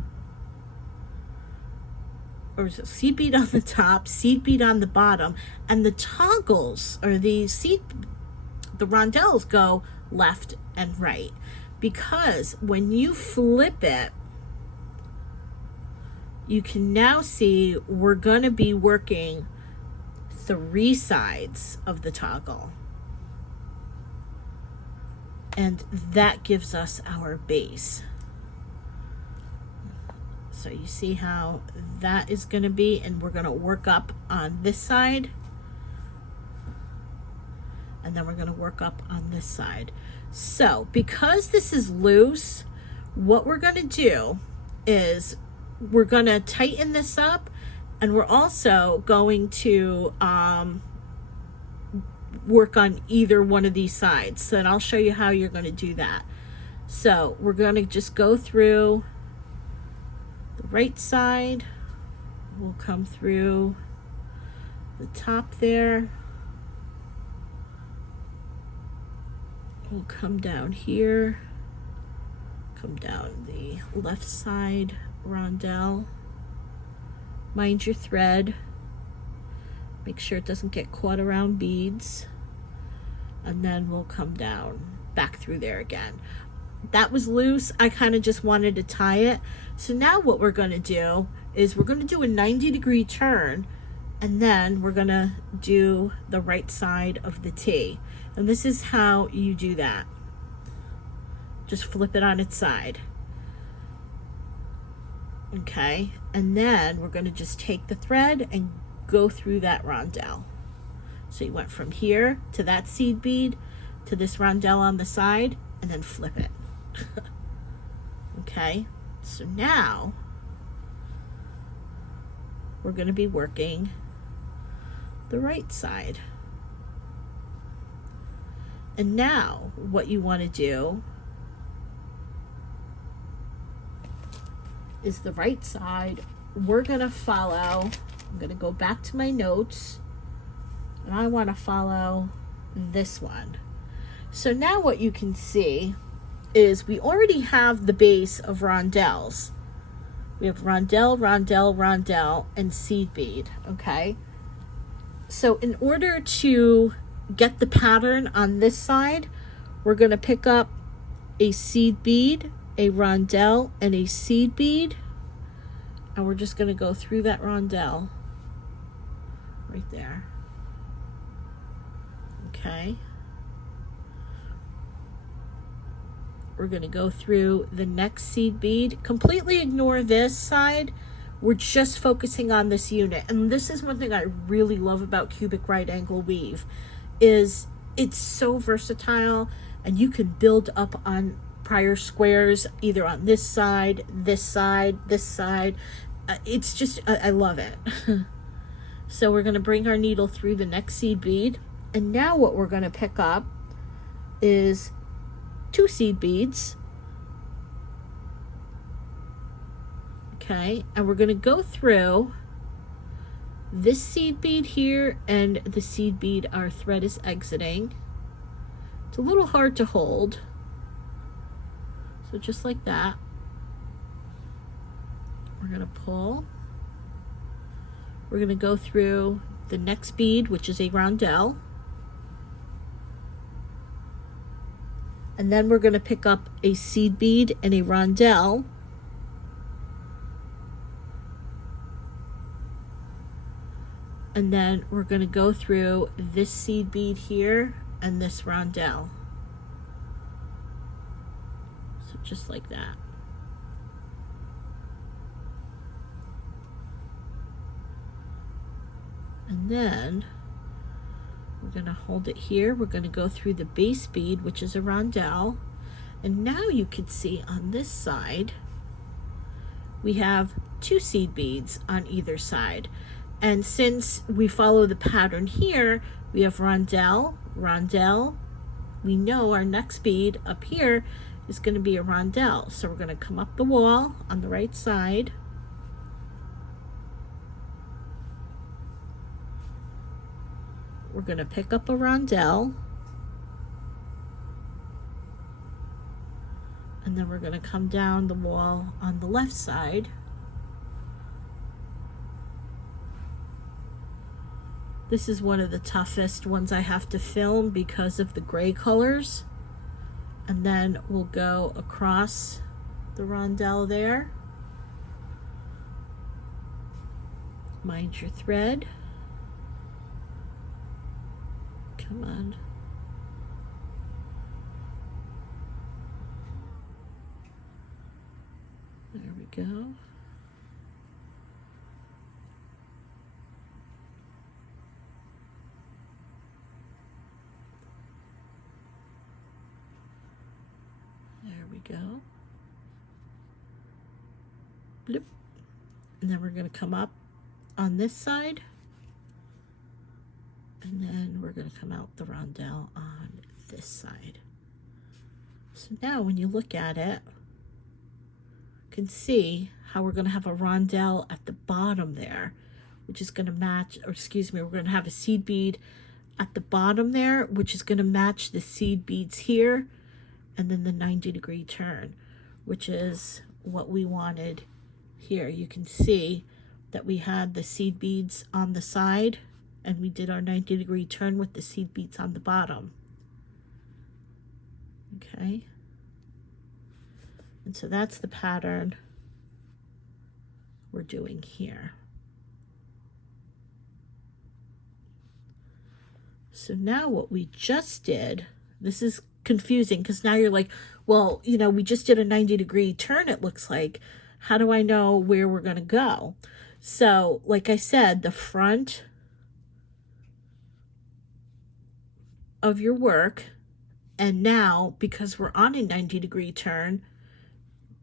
or seed bead on the top, seed bead on the bottom, and the toggles, or the rondelles go left and right. Because when you flip it, you can now see we're going to be working 3 sides of the toggle. And that gives us our base. So you see how that is going to be, and we're going to work up on this side, and then we're going to work up on this side. So because this is loose, what we're going to do is we're going to tighten this up, and we're also going to work on either one of these sides. So I'll show you how you're going to do that. So we're going to just go through the right side. We'll come through the top there. We'll come down here, come down the left side rondelle. Mind your thread. Make sure it doesn't get caught around beads. And then we'll come down back through there again. That was loose. I kind of just wanted to tie it. So now what we're going to do is we're going to do a 90-degree turn, and then we're going to do the right side of the T. And this is how you do that. Just flip it on its side. Okay, and then we're going to just take the thread and go through that rondelle. So you went from here to that seed bead to this rondelle on the side, and then flip it. Okay, so now we're going to be working the right side. And now what you want to do is the right side. We're going to follow, I'm going to go back to my notes, and I want to follow this one. So now what you can see is we already have the base of rondelles. We have rondelle, rondelle, rondelle, and seed bead, okay? So in order to get the pattern on this side, we're going to pick up a seed bead, a rondelle, and a seed bead, and we're just going to go through that rondelle right there. Okay, we're going to go through the next seed bead. Completely ignore this side. We're just focusing on this unit, and this is one thing I really love about cubic right angle weave, is it's so versatile, and you can build up on prior squares either on this side, this side, this side. It's just, I love it. So we're going to bring our needle through the next seed bead, and now what we're going to pick up is 2 seed beads. Okay, and we're going to go through this seed bead here and the seed bead our thread is exiting. It's a little hard to hold, so just like that, we're going to pull. We're going to go through the next bead, which is a rondelle, and then we're going to pick up a seed bead and a rondelle, and then we're going to go through this seed bead here and this rondelle. So just like that. And then we're going to hold it here. We're going to go through the base bead, which is a rondelle. And now you can see on this side, we have 2 seed beads on either side. And since we follow the pattern here, we have rondelle, rondelle. We know our next bead up here is going to be a rondelle. So we're going to come up the wall on the right side. We're going to pick up a rondelle. And then we're going to come down the wall on the left side. This is one of the toughest ones I have to film because of the gray colors. And then we'll go across the rondelle there. Mind your thread. Come on. There we go. There we go. Bloop. And then we're going to come up on this side. And then we're going to come out the rondelle on this side. So now when you look at it, you can see how we're going to have a rondelle at the bottom there, which is going to match, or excuse me, we're going to have a seed bead at the bottom there, which is going to match the seed beads here, and then the 90-degree turn, which is what we wanted here. You can see that we had the seed beads on the side, and we did our 90-degree turn with the seed beads on the bottom. Okay. And so that's the pattern we're doing here. So now what we just did, this is confusing because now you're like, well, you know, we just did a 90-degree turn, it looks like. How do I know where we're going to go? So, like I said, the front of your work, and now, because we're on a 90-degree turn,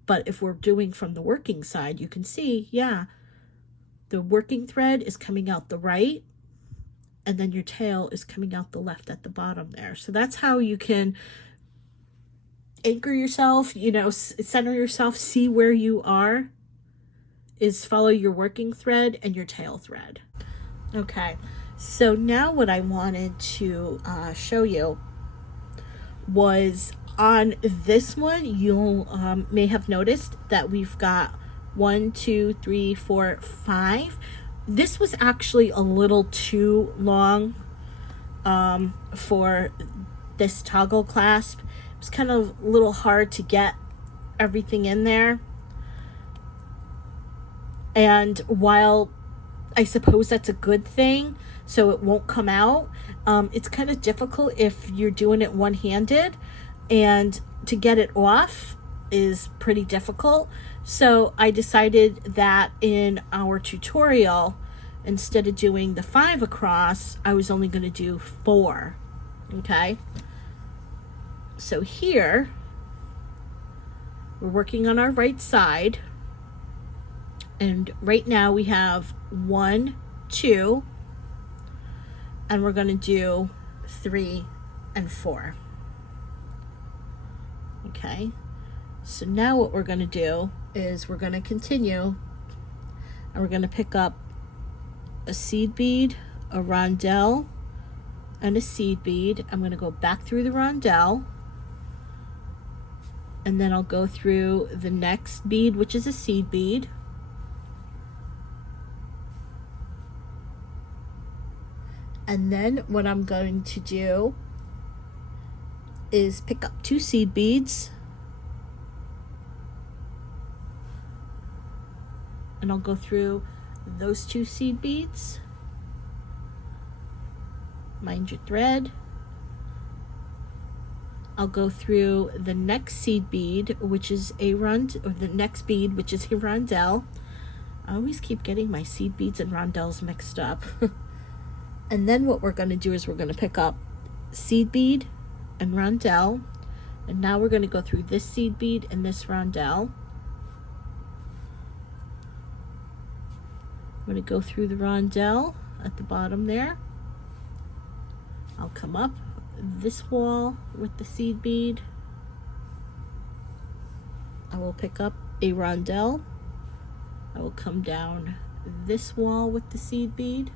but if we're doing from the working side, you can see, yeah, the working thread is coming out the right, and then your tail is coming out the left at the bottom there. So that's how you can anchor yourself, you know, center yourself, see where you are, is follow your working thread and your tail thread. Okay, so now what I wanted to show you was on this one, you'll may have noticed that we've got 1, 2, 3, 4, 5. This was actually a little too long for this toggle clasp. It was kind of a little hard to get everything in there. And while I suppose that's a good thing, so it won't come out, it's kind of difficult if you're doing it one-handed, and to get it off is pretty difficult. So I decided that in our tutorial, instead of doing the 5 across, I was only going to do 4. Okay, so here we're working on our right side, and right now we have 1, 2, and we're going to do 3 and 4. Okay, so now what we're going to do is we're going to continue, and we're going to pick up a seed bead, a rondelle, and a seed bead. I'm going to go back through the rondelle, and then I'll go through the next bead, which is a seed bead, and then what I'm going to do is pick up 2 seed beads, and I'll go through those 2 seed beads. Mind your thread. I'll go through the next seed bead, which is a the next bead, which is a rondelle. I always keep getting my seed beads and rondelles mixed up. And then what we're going to do is we're going to pick up seed bead and rondelle, and now we're going to go through this seed bead and this rondelle. I'm going to go through the rondelle at the bottom there. I'll come up this wall with the seed bead. I will pick up a rondelle. I will come down this wall with the seed bead.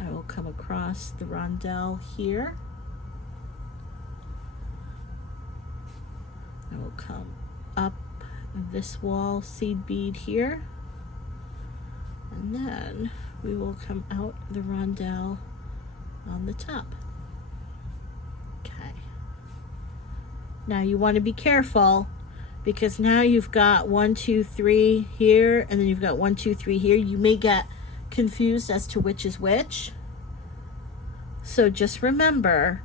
I will come across the rondelle here. I will come up this wall, seed bead here, and then we will come out the rondelle on the top. Okay. Now you want to be careful, because now you've got 1, 2, 3 here, and then you've got 1, 2, 3 here. You may get confused as to which is which. So just remember,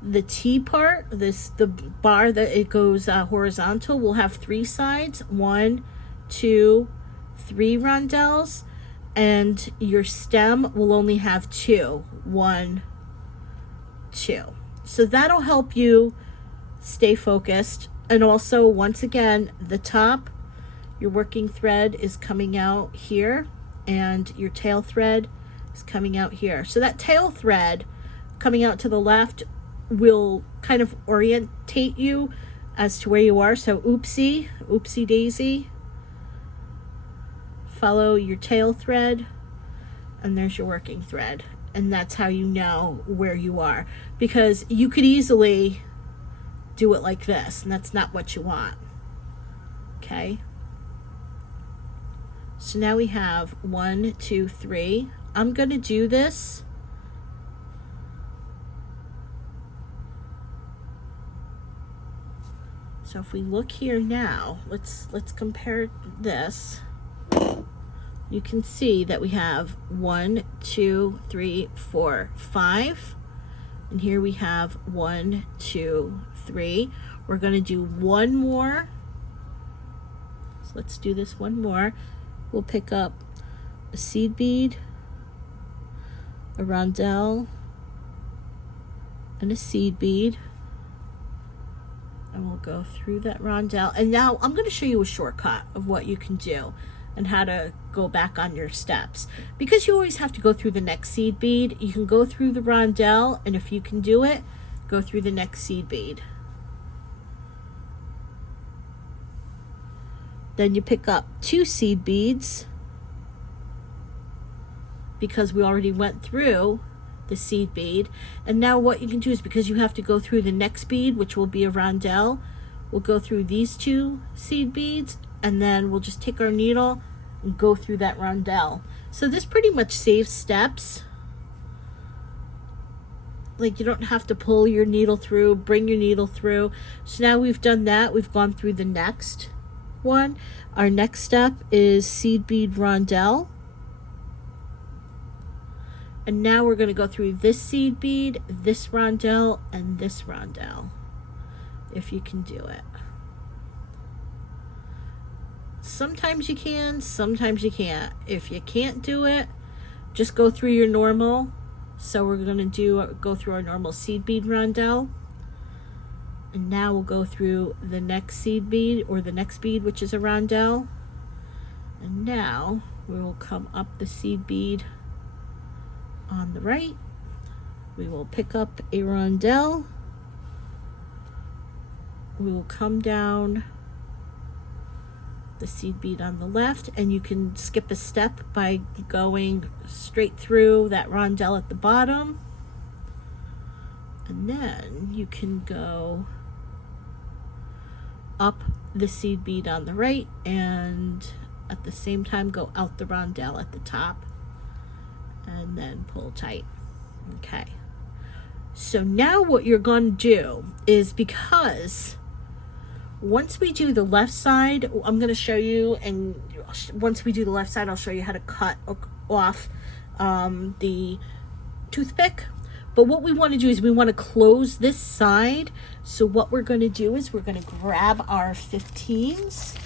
the T part, the bar that it goes horizontal, will have 3 sides, 1, 2, 3 rondelles, and your stem will only have 2, 1, 2. So that'll help you stay focused. And also, once again, the top, your working thread is coming out here, and your tail thread is coming out here. So that tail thread coming out to the left will kind of orientate you as to where you are. So oopsie daisy. Follow your tail thread, and there's your working thread. And that's how you know where you are, because you could easily do it like this, and that's not what you want. Okay, so now we have 1, 2, 3. I'm going to do this so if we look here now, let's compare this. You can see that we have 1, 2, 3, 4, 5. And here we have 1, 2, 3. We're going to do one more. So let's do this one more. We'll pick up a seed bead, a rondelle, and a seed bead. And we'll go through that rondelle. And now I'm going to show you a shortcut of what you can do and how to go back on your steps. Because you always have to go through the next seed bead, you can go through the rondelle, and if you can do it, go through the next seed bead. Then you pick up 2 seed beads, because we already went through the seed bead. And now what you can do is, because you have to go through the next bead, which will be a rondelle, we'll go through these 2 seed beads, and then we'll just take our needle and go through that rondelle. So this pretty much saves steps. Like, you don't have to pull your needle through, bring your needle through. So now we've done that, we've gone through the next one. Our next step is seed bead rondelle. And now we're going to go through this seed bead, this rondelle, and this rondelle, if you can do it. Sometimes you can, sometimes you can't. If you can't do it, just go through your normal. So we're going to go through our normal seed bead rondelle. And now we'll go through the next seed bead, or the next bead, which is a rondelle. And now we will come up the seed bead on the right. We will pick up a rondelle. We will come down the seed bead on the left, and you can skip a step by going straight through that rondelle at the bottom, and then you can go up the seed bead on the right, and at the same time go out the rondelle at the top, and then pull tight. Okay, so now what you're going to do is, because once we do the left side, I'm going to show you, and once we do the left side, I'll show you how to cut off the toothpick. But what we want to do is we want to close this side. So what we're going to do is we're going to grab our 15s.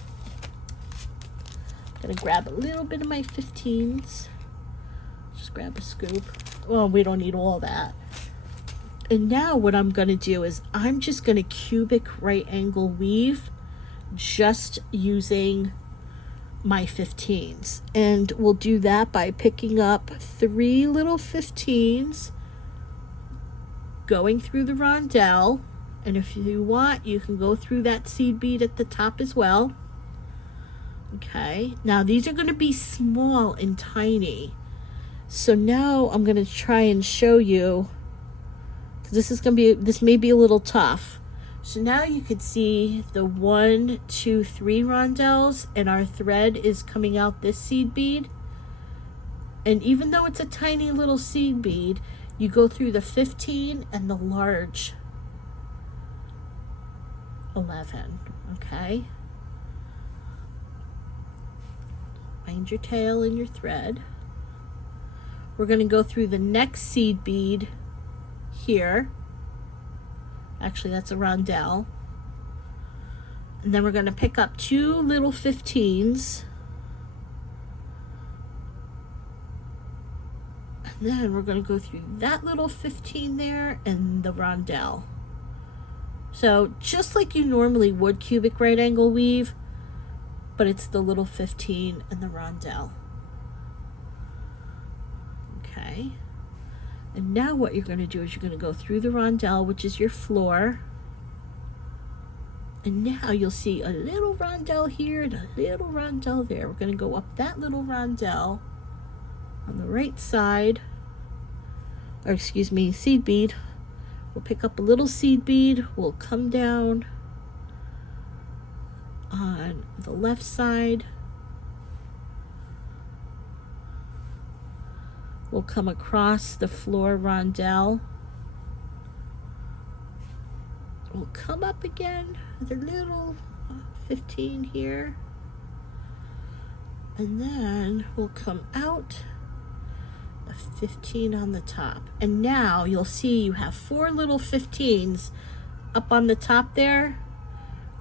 I'm going to grab a little bit of my 15s. Just grab a scoop. Well, we don't need all that. And now what I'm going to do is I'm just going to cubic right angle weave, just using my 15s. And we'll do that by picking up 3 little 15s, going through the rondelle. And if you want, you can go through that seed bead at the top as well. Okay, now these are going to be small and tiny. So now I'm going to try and show you, this may be a little tough. So now you can see the 1, 2, 3 rondelles, and our thread is coming out this seed bead. And even though it's a tiny little seed bead, you go through the 15 and the large 11. Okay, find your tail and your thread. We're going to go through the next seed bead here. Actually, that's a rondelle. And then we're going to pick up 2 little 15s. And then we're going to go through that little 15 there and the rondelle. So just like you normally would cubic right angle weave, but it's the little 15 and the rondelle. Okay. And now what you're going to do is you're going to go through the rondelle, which is your floor. And now you'll see a little rondelle here and a little rondelle there. We're going to go up that little rondelle on the right side, or excuse me, seed bead. We'll pick up a little seed bead. We'll come down on the left side. We'll come across the floor rondelle. We'll come up again with a little 15 here. And then we'll come out a 15 on the top. And now you'll see you have 4 little 15s up on the top there.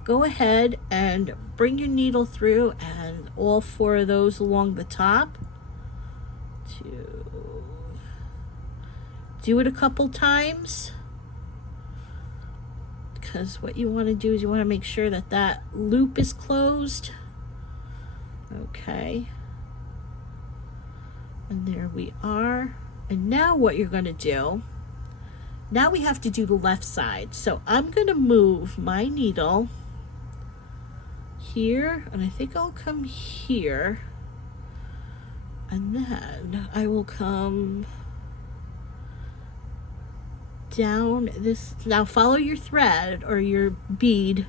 Go ahead and bring your needle through and all 4 of those along the top. Do it a couple times, because what you want to do is you want to make sure that that loop is closed. Okay, and there we are. And now what you're going to do, now we have to do the left side. So I'm going to move my needle here, and I think I'll come here, and then I will come down this. Now follow your thread or your bead,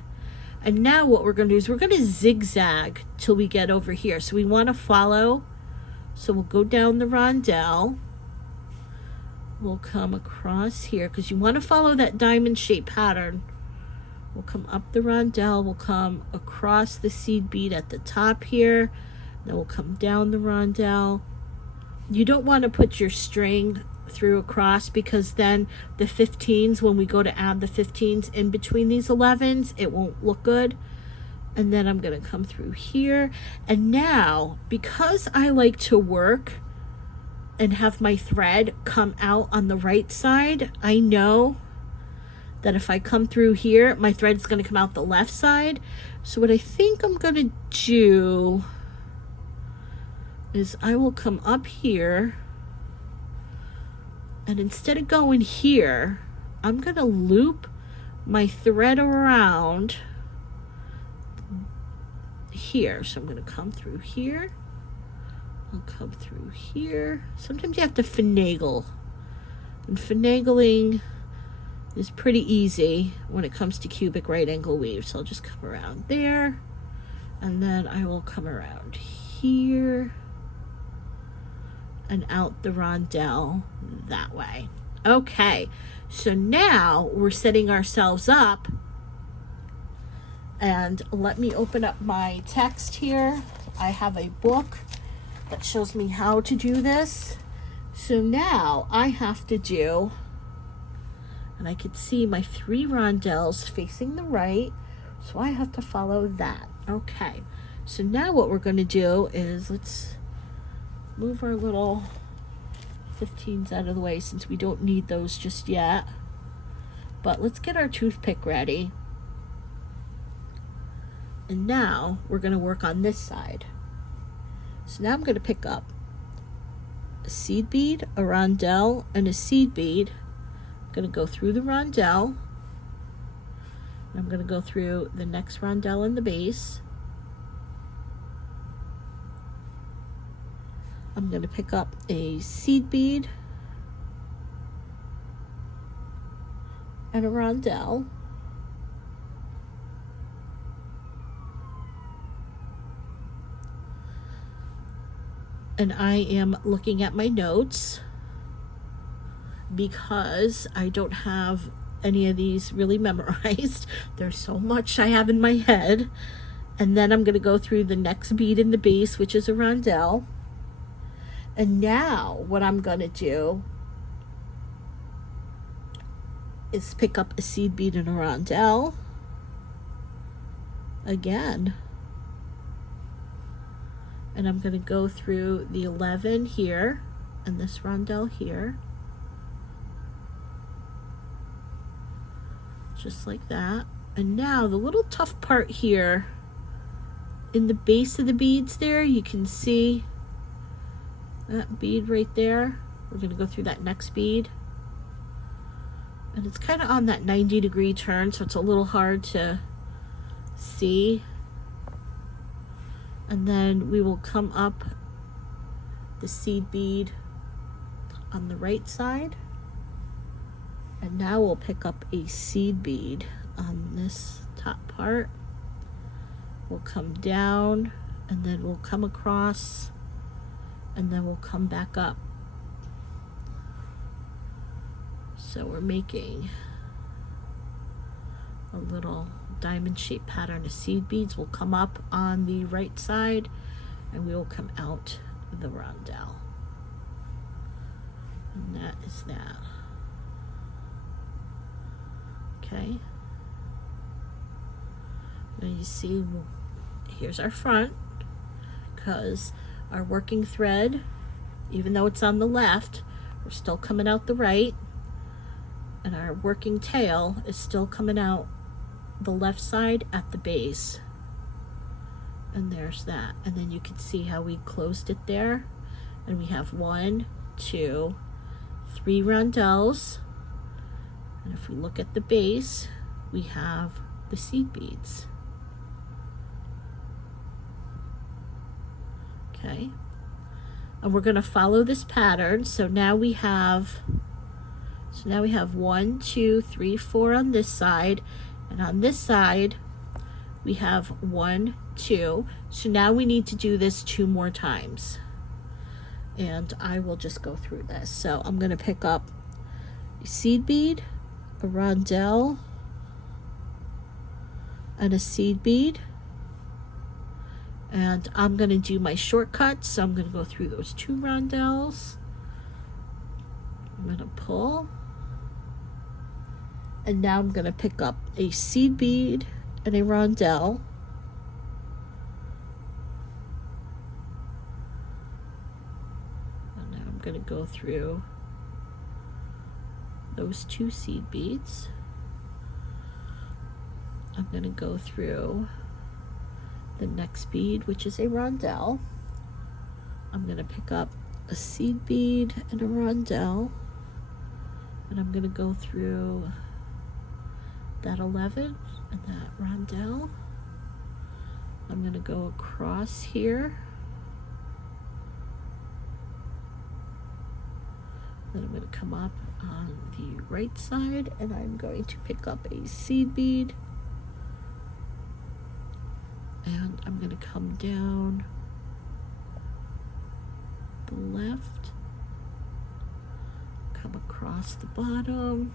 and now what we're going to do is we're going to zigzag till we get over here. So we want to follow, so we'll go down the rondelle, we'll come across here because you want to follow that diamond shape pattern. We'll come up the rondelle, we'll come across the seed bead at the top here, then we'll come down the rondelle. You don't want to put your string through across, because then the 15s, when we go to add the 15s in between these 11s, it won't look good. And then I'm going to come through here. And now, because I like to work and have my thread come out on the right side, I know that if I come through here, my thread is going to come out the left side. So what I think I'm going to do is I will come up here, and instead of going here, I'm going to loop my thread around here. So I'm going to come through here. I'll come through here. Sometimes you have to finagle. And finagling is pretty easy when it comes to cubic right angle weave. So I'll just come around there. And then I will come around here and out the rondelle that way. Okay, so now we're setting ourselves up, and let me open up my text here. I have a book that shows me how to do this. So now I have to do, and I could see my 3 rondelles facing the right, so I have to follow that. Okay, so now what we're going to do is let's move our little 15s out of the way, since we don't need those just yet. But let's get our toothpick ready. And now we're going to work on this side. So now I'm going to pick up a seed bead, a rondelle, and a seed bead. I'm going to go through the rondelle. And I'm going to go through the next rondelle in the base. I'm going to pick up a seed bead and a rondelle. And I am looking at my notes because I don't have any of these really memorized. There's so much I have in my head. And then I'm going to go through the next bead in the base, which is a rondelle. And now what I'm going to do is pick up a seed bead and a rondelle again. And I'm going to go through the 11 here and this rondelle here. Just like that. And now the little tough part here in the base of the beads there, you can see that bead right there. We're going to go through that next bead. And it's kind of on that 90-degree turn, so it's a little hard to see. And then we will come up the seed bead on the right side. And now we'll pick up a seed bead on this top part. We'll come down, and then we'll come across, and then we'll come back up. So we're making a little diamond shaped pattern of seed beads. Will come up on the right side, and we will come out the rondelle. And that is that. Okay. Now you see, here's our front, because our working thread, even though it's on the left, we're still coming out the right. And our working tail is still coming out the left side at the base. And there's that. And then you can see how we closed it there. And we have 1, 2, 3 rondelles. And if we look at the base, we have the seed beads. Okay. And we're going to follow this pattern. So now we have 1, 2, 3, 4 on this side, and on this side we have 1, 2. So now we need to do this 2 more times, and I will just go through this. So I'm going to pick up a seed bead, a rondelle, and a seed bead, and I'm going to do my shortcuts. So I'm going to go through those 2 rondelles. I'm going to pull. And now I'm going to pick up a seed bead and a rondelle. And now I'm going to go through those 2 seed beads. I'm going to go through the next bead, which is a rondelle. I'm going to pick up a seed bead and a rondelle. And I'm going to go through that 11 and that rondelle. I'm going to go across here. Then I'm going to come up on the right side, and I'm going to pick up a seed bead. And I'm going to come down the left, come across the bottom,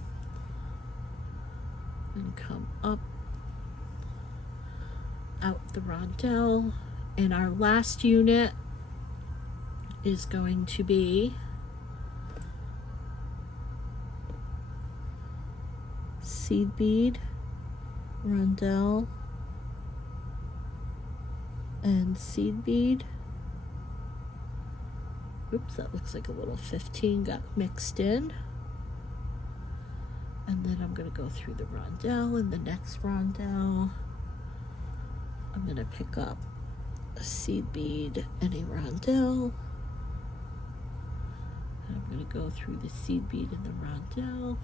and come up out the rondelle. And our last unit is going to be seed bead, rondelle, and seed bead. Oops, that looks like a little 15 got mixed in. And then I'm going to go through the rondelle and the next rondelle. I'm going to pick up a seed bead and a rondelle. And I'm going to go through the seed bead and the rondelle.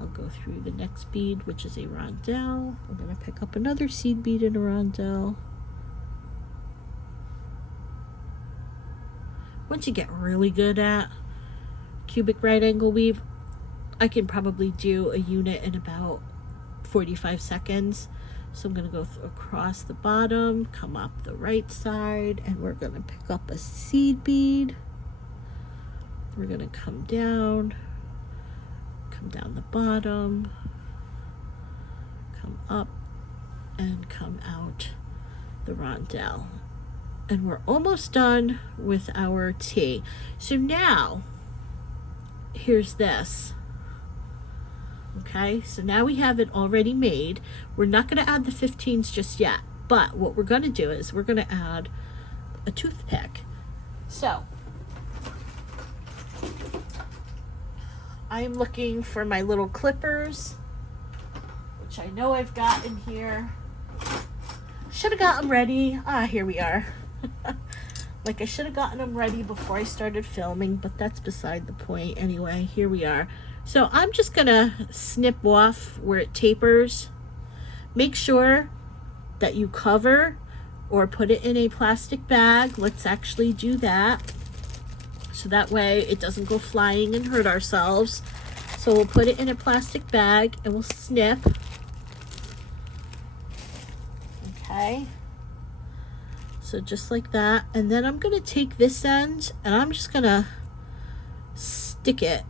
I'll go through the next bead, which is a rondelle. I'm going to pick up another seed bead and a rondelle. Once you get really good at cubic right angle weave, I can probably do a unit in about 45 seconds. So I'm going to go across the bottom, come up the right side, and we're going to pick up a seed bead. We're going to come down the bottom, come up, and come out the rondelle. And we're almost done with our T. So now, here's this. Okay, so now we have it already made. We're not going to add the 15s just yet, but what we're going to do is we're going to add a toothpick. So I'm looking for my little clippers, which I know I've got in here. Should have got them ready. Here we are. Like, I should have gotten them ready before I started filming, but that's beside the point. Anyway, here we are. So I'm just gonna snip off where it tapers. Make sure that you cover or put it in a plastic bag. Let's actually do that, so that way it doesn't go flying and hurt ourselves. So we'll put it in a plastic bag and we'll snip. Okay, so just like that. And then I'm gonna take this end and I'm just gonna stick it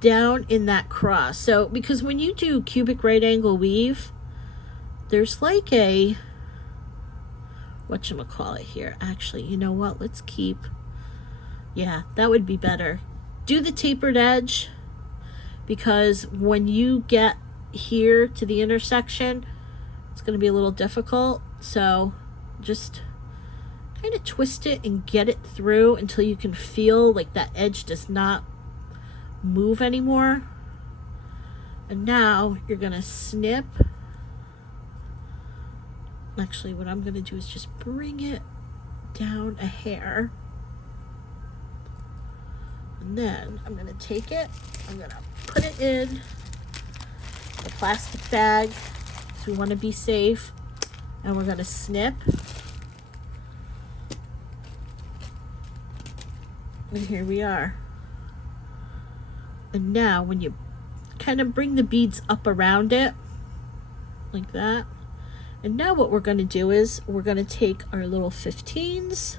down in that cross. So because when you do cubic right angle weave, there's like a whatchamacallit here. Actually, you know what, let's keep, yeah, that would be better. Do the tapered edge, because when you get here to the intersection, it's going to be a little difficult. So just kind of twist it and get it through until you can feel like that edge does not move anymore. And now you're going to snip. Actually, what I'm going to do is just bring it down a hair. And then I'm going to take it, I'm going to put it in the plastic bag, because we want to be safe. And we're going to snip. And here we are. And now when you kind of bring the beads up around it, like that. And now what we're going to do is we're going to take our little 15s.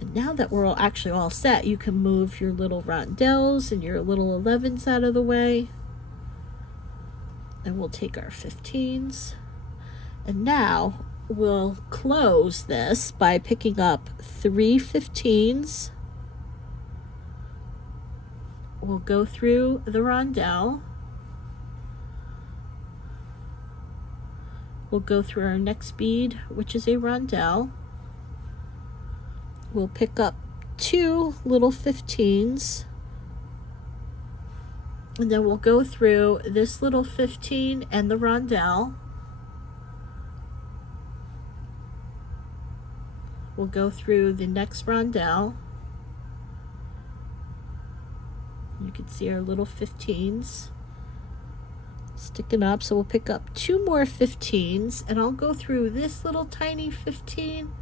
And now that we're actually all set, you can move your little rondelles and your little 11s out of the way. And we'll take our 15s. And now we'll close this by picking up 3 15s. We'll go through the rondelle. We'll go through our next bead, which is a rondelle. We'll pick up 2 little 15s. And then we'll go through this little 15 and the rondelle. We'll go through the next rondelle. You can see our little 15s sticking up. So we'll pick up 2 more 15s, and I'll go through this little tiny 15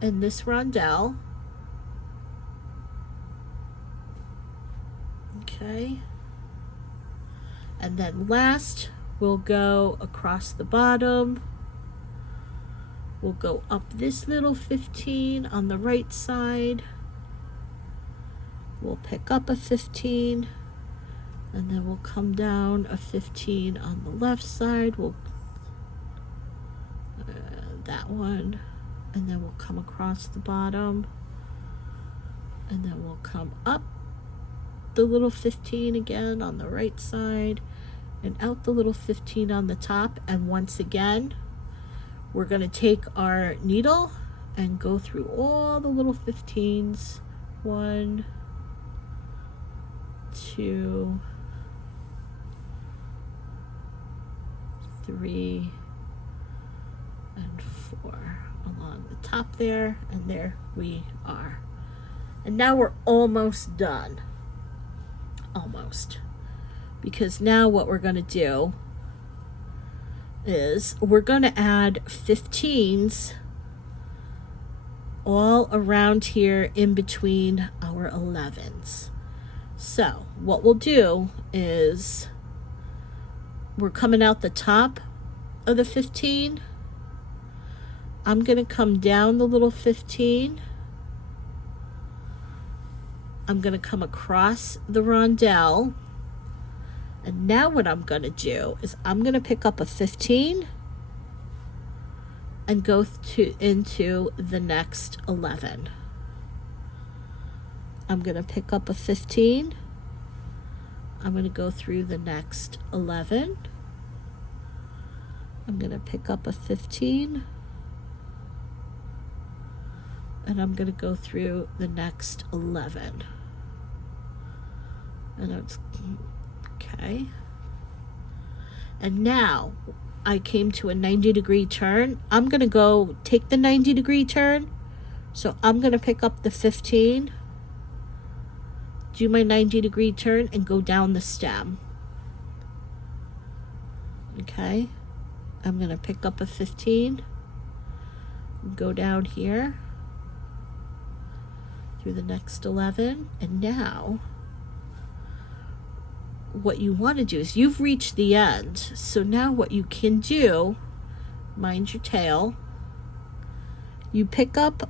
and this rondelle. Okay. And then last, we'll go across the bottom. We'll go up this little 15 on the right side. We'll pick up a 15, and then we'll come down a 15 on the left side. We'll that one, and then we'll come across the bottom, and then we'll come up the little 15 again on the right side, and out the little 15 on the top. And once again, we're going to take our needle and go through all the little 15s. 1, 2, 3, and 4 along the top there, and there we are. And now we're almost done. Almost. Because now what we're going to do is we're going to add 15s all around here in between our 11s. So what we'll do is we're coming out the top of the 15. I'm going to come down the little 15. I'm going to come across the rondelle. And now what I'm going to do is I'm going to pick up a 15 and go into the next 11. I'm going to pick up a 15. I'm going to go through the next 11. I'm going to pick up a 15. And I'm going to go through the next 11. And it's okay. And now I came to a 90-degree turn. I'm going to go take the 90-degree turn. So I'm going to pick up the 15, do my 90-degree turn, and go down the stem. Okay, I'm going to pick up a 15, go down here through the next 11, and now what you want to do is you've reached the end. So now what you can do, mind your tail, you pick up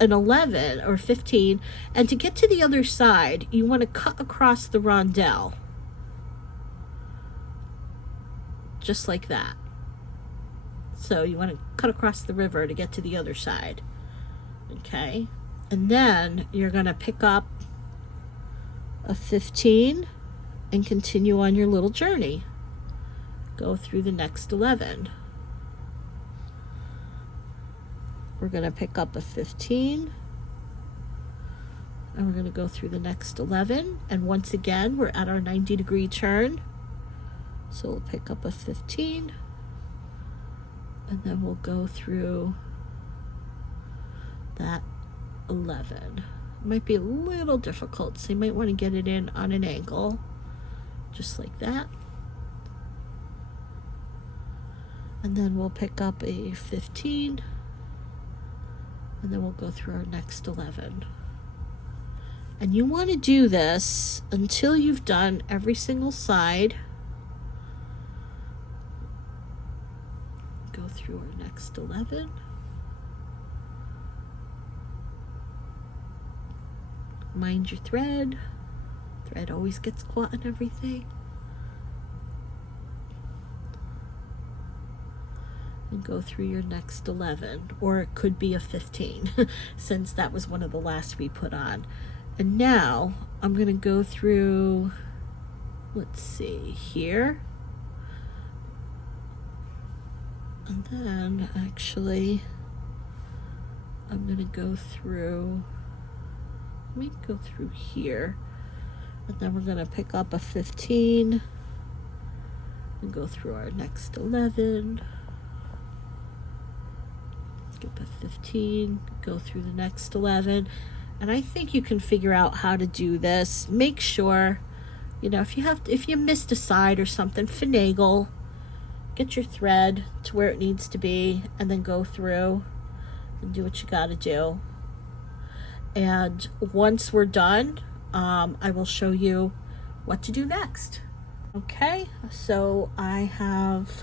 an 11 or 15, and to get to the other side, you want to cut across the rondelle. Just like that. So you want to cut across the river to get to the other side. Okay? And then you're going to pick up a 15 and continue on your little journey. Go through the next 11. We're going to pick up a 15 and we're going to go through the next 11, and once again we're at our 90-degree turn. So we'll pick up a 15 and then we'll go through that 11. It might be a little difficult, so you might want to get it in on an angle, just like that. And then we'll pick up a 15 and then we'll go through our next 11. And you want to do this until you've done every single side. Go through our next 11. Mind your thread. Thread always gets caught in everything. And go through your next 11, or it could be a 15 since that was one of the last we put on. And now I'm going to go through, let's see here, and then actually I'm going to go through, let me go through here, and then we're going to pick up a 15 and go through our next 11. Skip a 15, go through the next 11, and I think you can figure out how to do this. Make sure, you know, if you missed a side or something, finagle, get your thread to where it needs to be, and then go through and do what you got to do. And once we're done, I will show you what to do next. Okay, so I have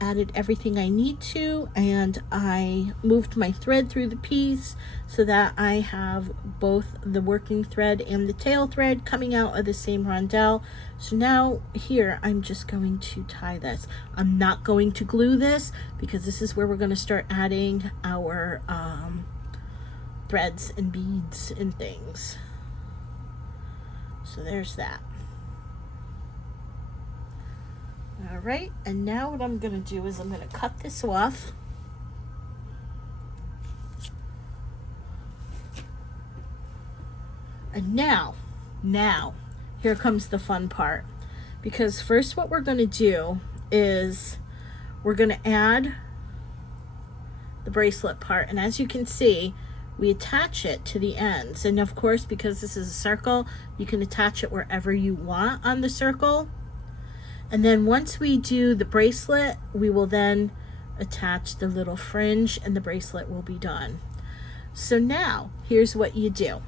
added everything I need to, and I moved my thread through the piece so that I have both the working thread and the tail thread coming out of the same rondelle. So now here I'm just going to tie this. I'm not going to glue this because this is where we're going to start adding our threads and beads and things. So there's that. All right, and now what I'm going to do is I'm going to cut this off. And now, here comes the fun part. Because first what we're going to do is we're going to add the bracelet part. And as you can see, we attach it to the ends. And of course, because this is a circle, you can attach it wherever you want on the circle. And then once we do the bracelet, we will then attach the little fringe and the bracelet will be done. So now, here's what you do.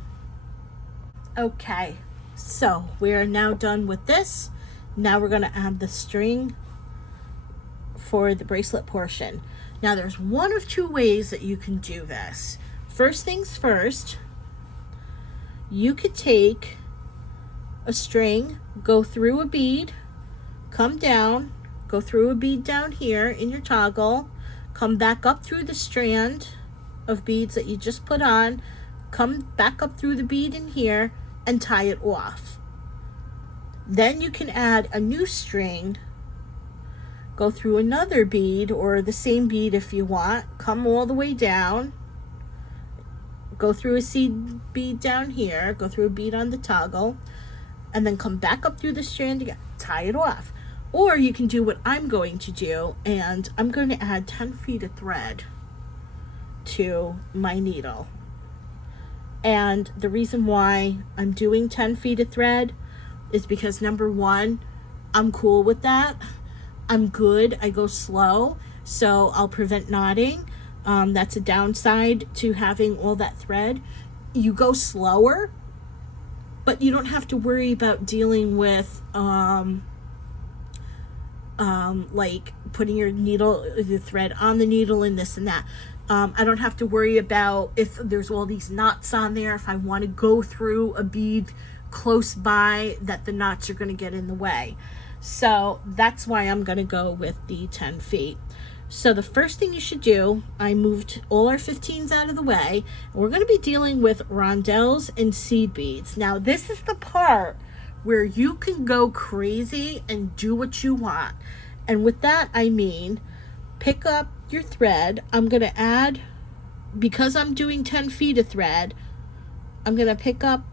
Okay, so we are now done with this. Now we're going to add the string for the bracelet portion. Now there's one of two ways that you can do this. First things first, you could take a string, go through a bead, come down, go through a bead down here in your toggle, come back up through the strand of beads that you just put on, come back up through the bead in here, and tie it off. Then you can add a new string, go through another bead or the same bead if you want, come all the way down, go through a seed bead down here, go through a bead on the toggle, and then come back up through the strand again, tie it off. Or you can do what I'm going to do, and I'm going to add 10 feet of thread to my needle. And the reason why I'm doing 10 feet of thread is because, number one, I'm cool with that. I'm good. I go slow, so I'll prevent knotting. That's a downside to having all that thread. You go slower, but you don't have to worry about dealing with like putting your needle, the thread on the needle and this and that. I don't have to worry about if there's all these knots on there. If I want to go through a bead close by, that the knots are going to get in the way. So that's why I'm going to go with the 10 feet. So the first thing you should do, I moved all our 15s out of the way. We're going to be dealing with rondelles and seed beads. Now this is the part where you can go crazy and do what you want. And with that, I mean, pick up your thread. I'm going to add, because I'm doing 10 feet of thread, I'm going to pick up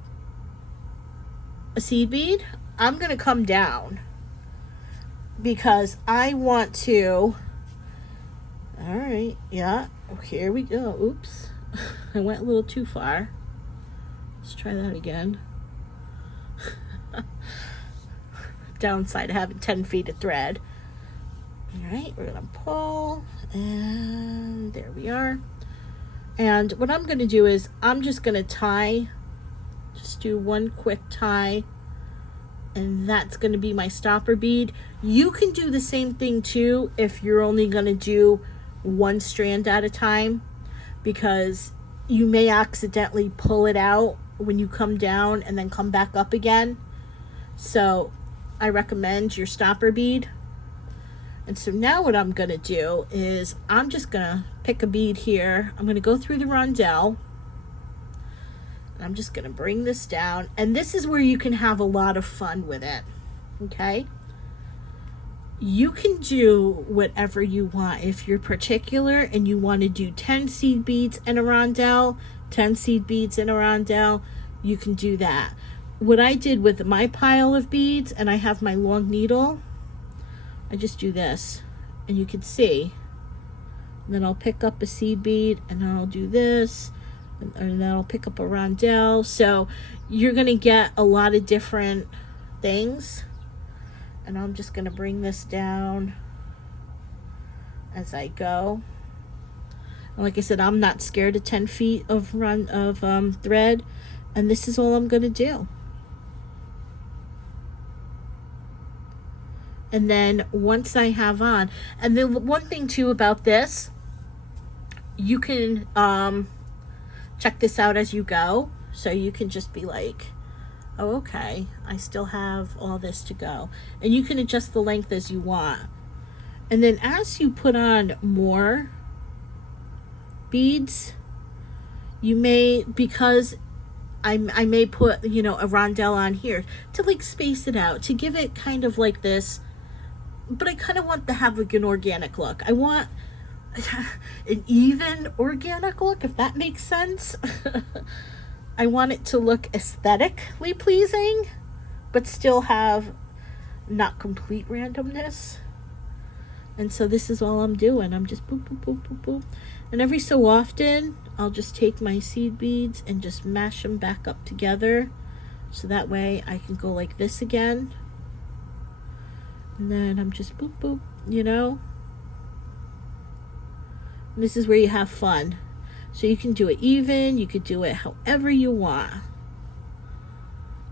a seed bead. I'm going to come down because I want to, all right, yeah, here we go. Oops, I went a little too far. Let's try that again. Downside of having 10 feet of thread. All right, we're gonna pull, and there we are. And what I'm gonna do is I'm just gonna tie, just do one quick tie, and that's gonna be my stopper bead. You can do the same thing too if you're only gonna do one strand at a time, because you may accidentally pull it out when you come down and then come back up again. So I recommend your stopper bead. And so now what I'm going to do is I'm just going to pick a bead here. I'm going to go through the rondelle. And I'm just going to bring this down. And this is where you can have a lot of fun with it. Okay? You can do whatever you want. If you're particular and you want to do 10 seed beads in a rondelle, 10 seed beads in a rondelle, you can do that. What I did with my pile of beads, and I have my long needle, I just do this, and you can see. And then I'll pick up a seed bead, and then I'll do this, and then I'll pick up a rondelle. So you're going to get a lot of different things. And I'm just going to bring this down as I go. And like I said, I'm not scared of 10 feet of thread, and this is all I'm going to do. And then once I have on, and then one thing too about this, you can check this out as you go. So you can just be like, oh, okay, I still have all this to go. And you can adjust the length as you want. And then as you put on more beads, you may, because I may put, you know, a rondelle on here to like space it out, to give it kind of like this. But I kind of want to have like an organic look. I want an even organic look, if that makes sense. I want it to look aesthetically pleasing, but still have not complete randomness. And so this is all I'm doing. I'm just boop, boop, boop, boop, boop. And every so often, I'll just take my seed beads and just mash them back up together. So that way I can go like this again. And then I'm just boop, boop, you know. And this is where you have fun. So you can do it even, you could do it however you want.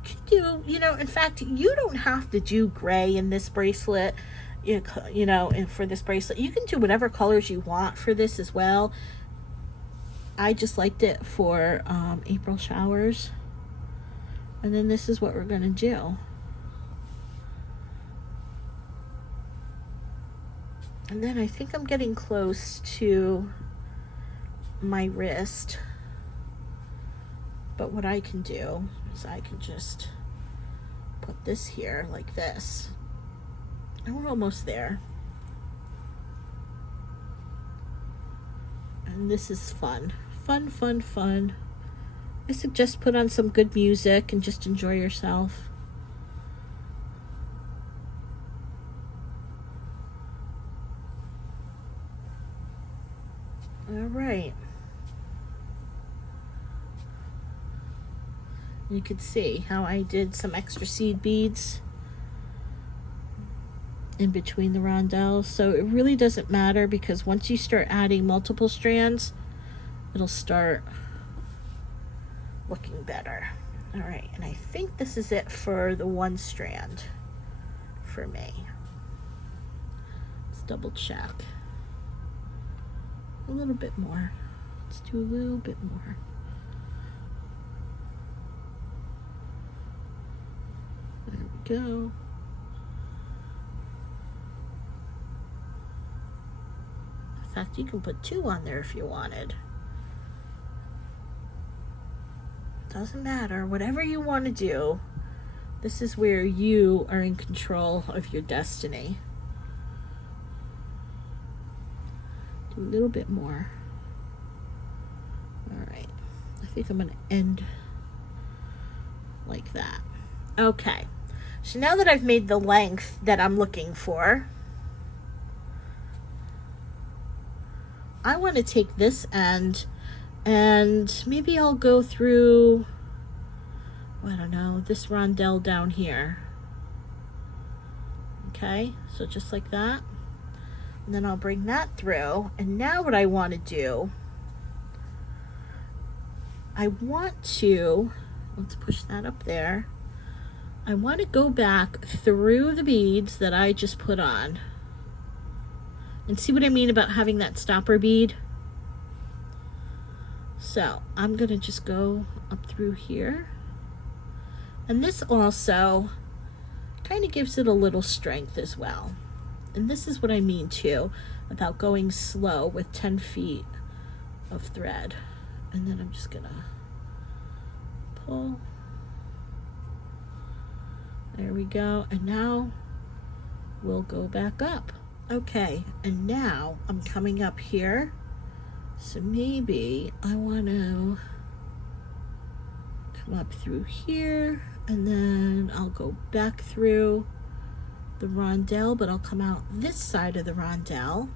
You can do, you know, in fact, you don't have to do gray in this bracelet, you know, and for this bracelet. You can do whatever colors you want for this as well. I just liked it for April showers. And then this is what we're going to do. And then I think I'm getting close to my wrist. But what I can do is I can just put this here like this. And we're almost there. And this is fun. Fun, fun, fun. I suggest put on some good music and just enjoy yourself. right. You could see how I did some extra seed beads in between the rondelles. So it really doesn't matter, because once you start adding multiple strands, it'll start looking better. All right, and I think this is it for the one strand for me. Let's double check. A little bit more. Let's do a little bit more. There we go. In fact, you can put 2 on there if you wanted. Doesn't matter, whatever you want to do. This is where you are in control of your destiny. Do a little bit more. All right, I think I'm going to end like that. Okay, so now that I've made the length that I'm looking for, I want to take this end and maybe I'll go through, I don't know, this rondelle down here. Okay, so just like that. And then I'll bring that through. And now what I want to do, I want to, let's push that up there. I want to go back through the beads that I just put on. And see what I mean about having that stopper bead? So I'm going to just go up through here. And this also kind of gives it a little strength as well. And this is what I mean too, about going slow with 10 feet of thread. And then I'm just going to pull. There we go. And now we'll go back up. Okay, and now I'm coming up here. So maybe I want to come up through here, and then I'll go back through the rondelle, but I'll come out this side of the rondelle,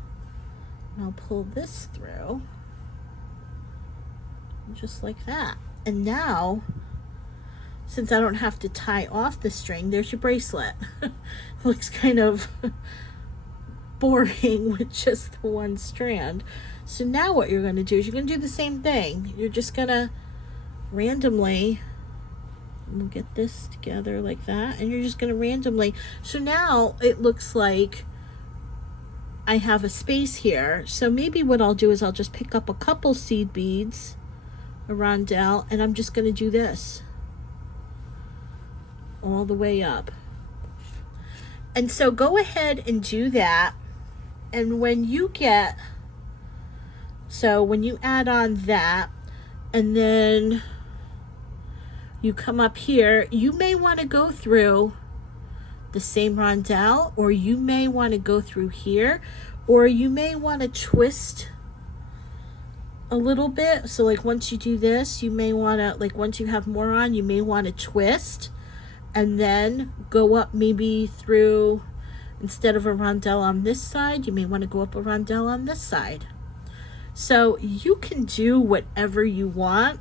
and I'll pull this through, just like that. And now, since I don't have to tie off the string, there's your bracelet. Looks kind of boring with just the one strand. So now what you're going to do is you're going to do the same thing. You're just going to randomly, we'll get this together like that, and you're just going to randomly, so now it looks like I have a space here. So maybe what I'll do is I'll just pick up a couple seed beads, a rondelle, and I'm just going to do this all the way up. And so go ahead and do that. And when you get, so when you add on that, and then you come up here, you may want to go through the same rondelle, or you may want to go through here, or you may want to twist a little bit. So like once you do this, you may want to, like once you have more on, you may want to twist and then go up maybe through, instead of a rondelle on this side, you may want to go up a rondelle on this side. So you can do whatever you want.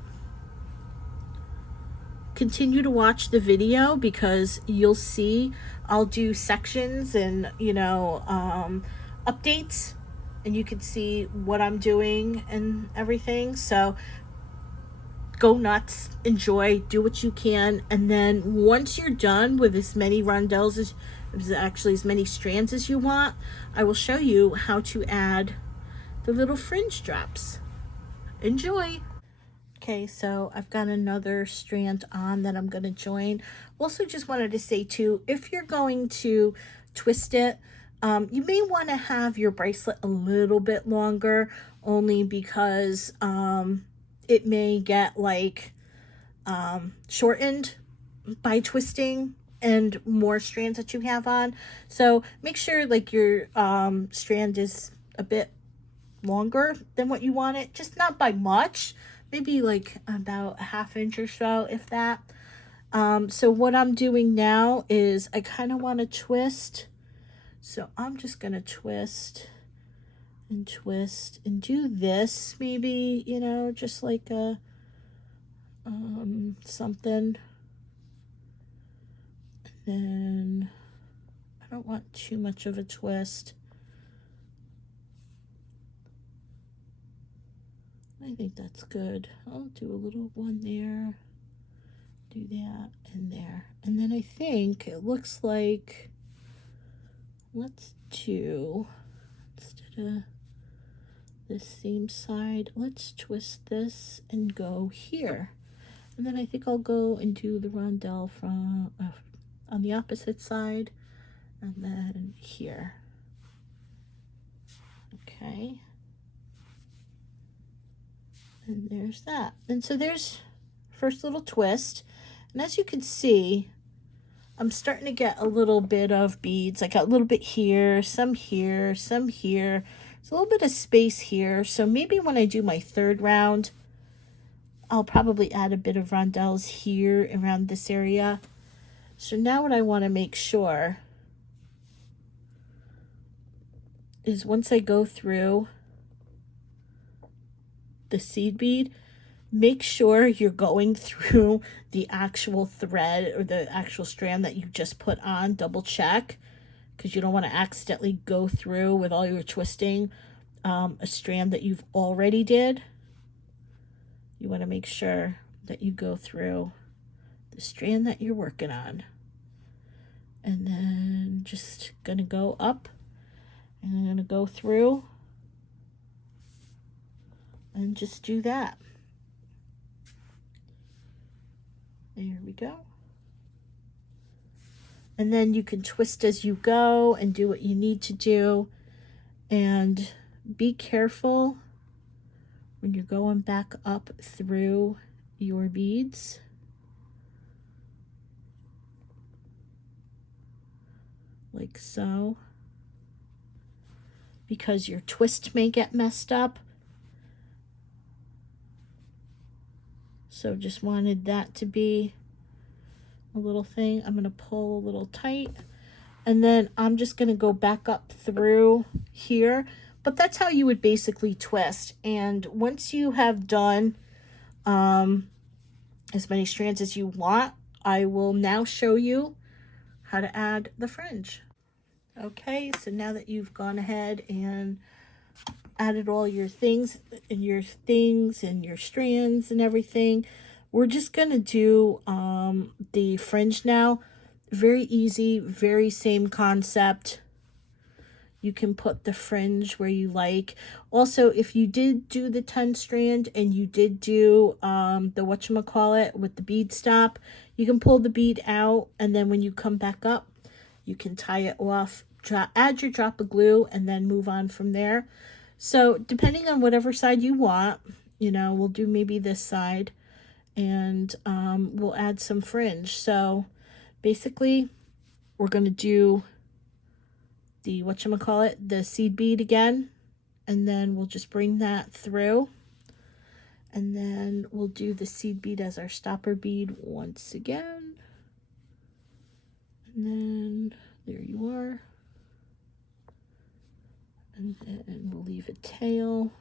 Continue to watch the video, because you'll see I'll do sections and, you know, updates, and you can see what I'm doing and everything. So go nuts, enjoy, do what you can, and then once you're done with as many rondelles as many strands as you want, I will show you how to add the little fringe drops. Enjoy. Okay, so I've got another strand on that I'm going to join. Also just wanted to say too, if you're going to twist it, you may want to have your bracelet a little bit longer, only because it may get like shortened by twisting and more strands that you have on. So make sure like your strand is a bit longer than what you want it, just not by much, maybe like about a ½ inch or so, if that. So what I'm doing now is I kind of want to twist, so I'm just going to twist and twist and do this maybe, you know, just like a something. And I don't want too much of a twist. I think that's good. I'll do a little one there, do that and there. And then I think it looks like, let's do, instead of this same side, let's twist this and go here. And then I think I'll go and do the rondelle from on the opposite side, and then here. Okay. And there's that. And so there's first little twist. And as you can see, I'm starting to get a little bit of beads. I got a little bit here, some here, some here. There's a little bit of space here. So maybe when I do my third round, I'll probably add a bit of rondelles here around this area. So now what I want to make sure is once I go through the seed bead, make sure you're going through the actual thread or the actual strand that you just put on. Double check, because you don't want to accidentally go through with all your twisting a strand that you've already did. You want to make sure that you go through the strand that you're working on. And then just gonna go up and I'm gonna go through and just do that. There we go. And then you can twist as you go and do what you need to do. And be careful when you're going back up through your beads. Like so. Because your twist may get messed up. So just wanted that to be a little thing. I'm going to pull a little tight. And then I'm just going to go back up through here. But that's how you would basically twist. And once you have done as many strands as you want, I will now show you how to add the fringe. Okay, so now that you've gone ahead and added all your things and your strands and everything, we're just gonna do the fringe now. Very easy, very same concept. You can put the fringe where you like. Also, if you did do the 10 strand and you did do the whatchamacallit with the bead stop, you can pull the bead out, and then when you come back up, you can tie it off, add your drop of glue, and then move on from there. So depending on whatever side you want, you know, we'll do maybe this side, and we'll add some fringe. So basically, we're going to do the whatchamacallit, the seed bead again, and then we'll just bring that through, and then we'll do the seed bead as our stopper bead once again, and then there you are, and then we'll leave a tail.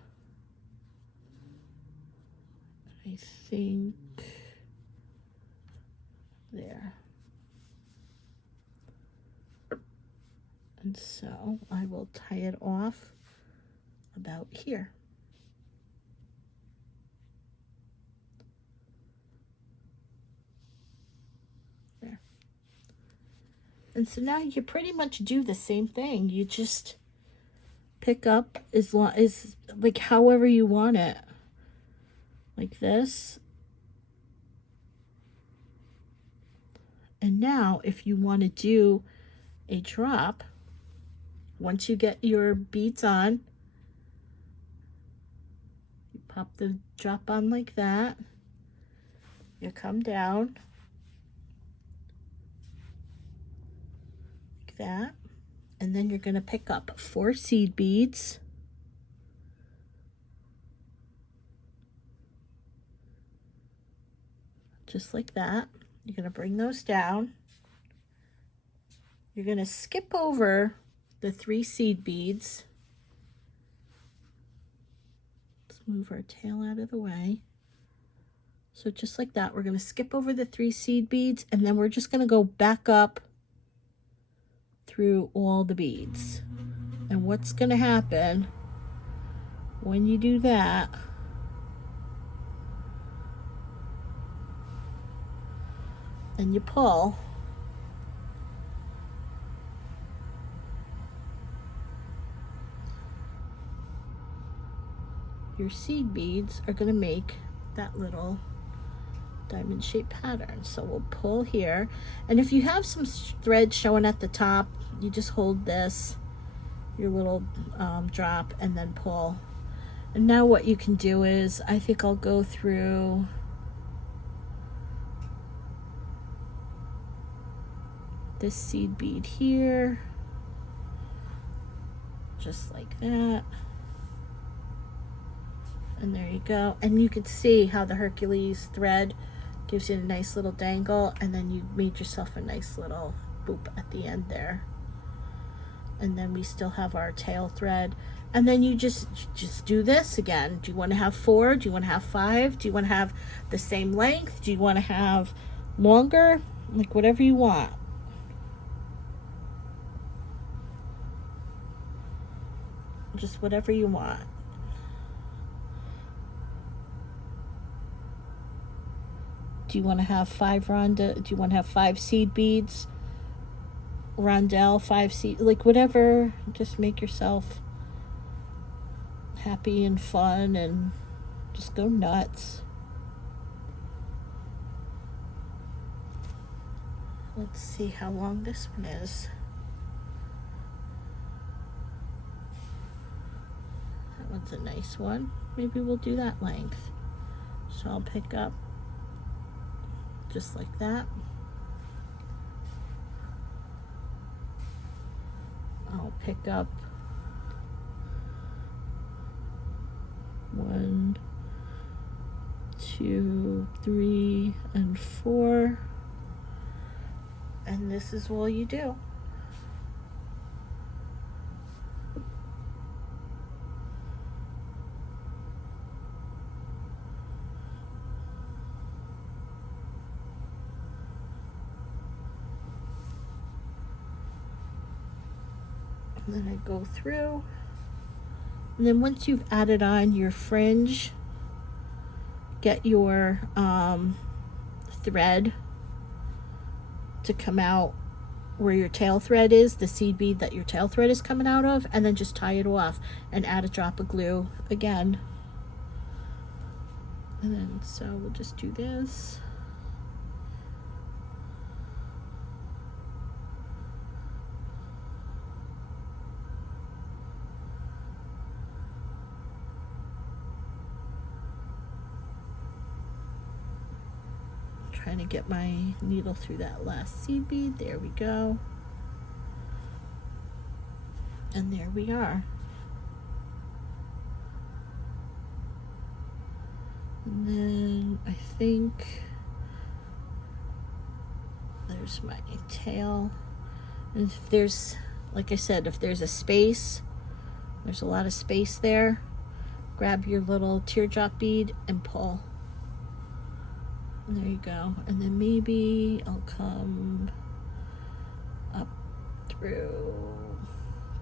I think there. And so I will tie it off about here. There. And so now you pretty much do the same thing. You just pick up as long as, like, however you want it. Like this. And now if you want to do a drop, once you get your beads on, you pop the drop on like that. You come down like that, and then you're going to pick up 4 seed beads. Just like that. You're going to bring those down. You're going to skip over the 3 seed beads, move our tail out of the way. So just like that, we're going to skip over the 3 seed beads, and then we're just going to go back up through all the beads. And what's going to happen when you do that, and you pull, your seed beads are going to make that little diamond shaped pattern. So we'll pull here, and if you have some thread showing at the top, you just hold this, your little drop, and then pull. And now what you can do is, I think I'll go through this seed bead here, just like that. And there you go. And you can see how the Hercules thread gives you a nice little dangle, and then you made yourself a nice little boop at the end there. And then we still have our tail thread. And then you just do this again. Do you want to have 4? Do you want to have 5? Do you want to have the same length? Do you want to have longer? Like whatever you want. Just whatever you want. Do you want to have 5 do you want to have 5 seed beads? Rondelle, 5 seed, like whatever. Just make yourself happy and fun and just go nuts. Let's see how long this one is. That one's a nice one. Maybe we'll do that length. So I'll pick up just like that. I'll pick up 1, 2, 3, and 4. And this is all you do. And then I go through, and then once you've added on your fringe, get your thread to come out where your tail thread is, the seed bead that your tail thread is coming out of, and then just tie it off and add a drop of glue again. And then so we'll just do this. Trying to get my needle through that last seed bead. There we go. And there we are. And then I think there's my tail. And if there's, like I said, if there's a space, there's a lot of space there, grab your little teardrop bead and pull. There you go. And then maybe I'll come up through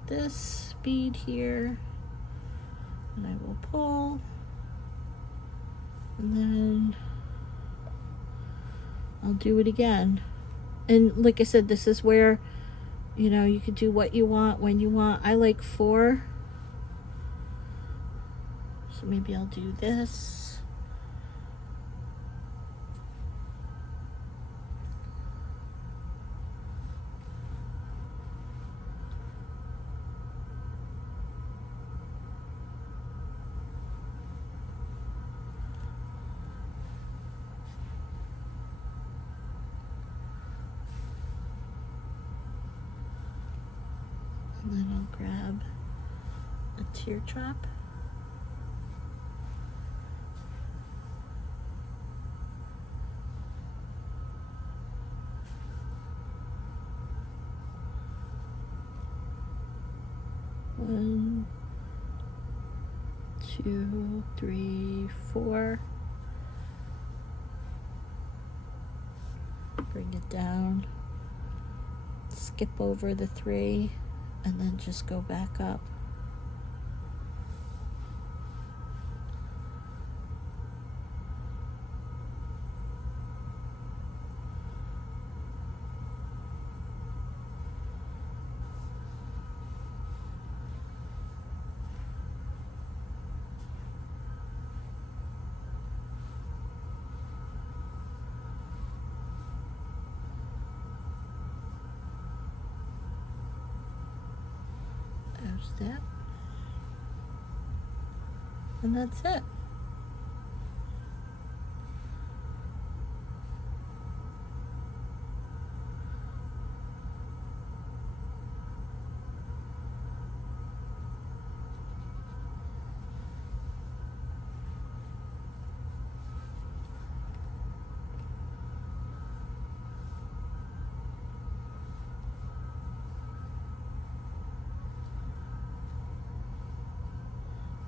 this bead here, and I will pull, and then I'll do it again. And like I said, this is where, you know, you could do what you want when you want. I like 4, so maybe I'll do this. And then I'll grab a teardrop. One, 2, 3, 4. Bring it down, skip over the 3, and then just go back up. There's that. And that's it.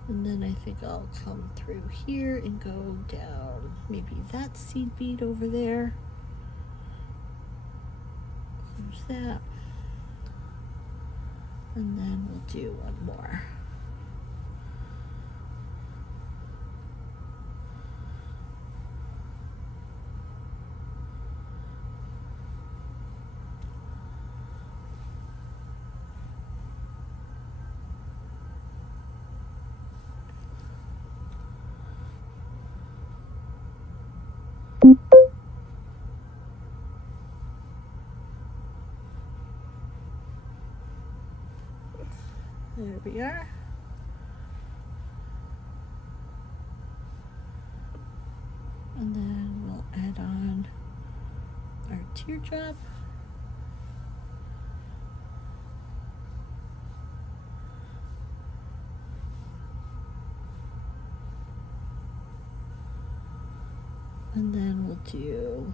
And then I think I'll come through here and go down maybe that seed bead over there. There's that. And then we'll do one more. There we are. And then we'll add on our teardrop. And then we'll do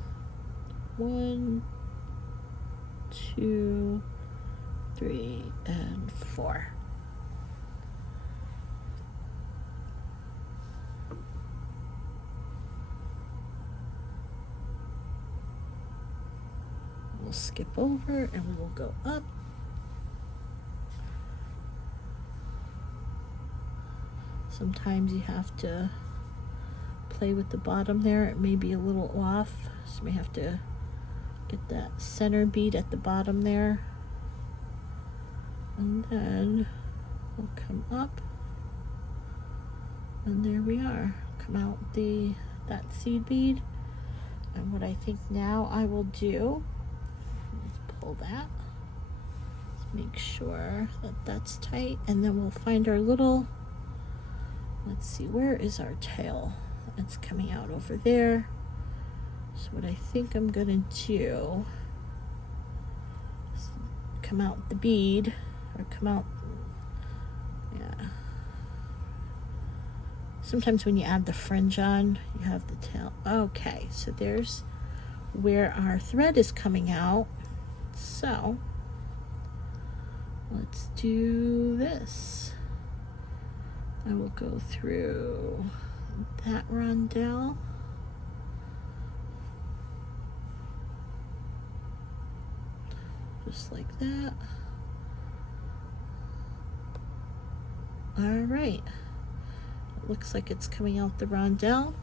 1, 2, 3, and 4. We'll skip over and we will go up. Sometimes you have to play with the bottom there. It may be a little off, so you may have to get that center bead at the bottom there. And then we'll come up, and there we are. Come out that seed bead. And what I think now I will do, let's pull that. Let's make sure that that's tight, and then we'll find our little, let's see, where is our tail? It's coming out over there. So what I think I'm gonna do is come out the bead, or come out, yeah. Sometimes when you add the fringe on, you have the tail. Okay, so there's where our thread is coming out. So let's do this. I will go through that rondelle. Just like that. All right. It looks like it's coming out the rondelle.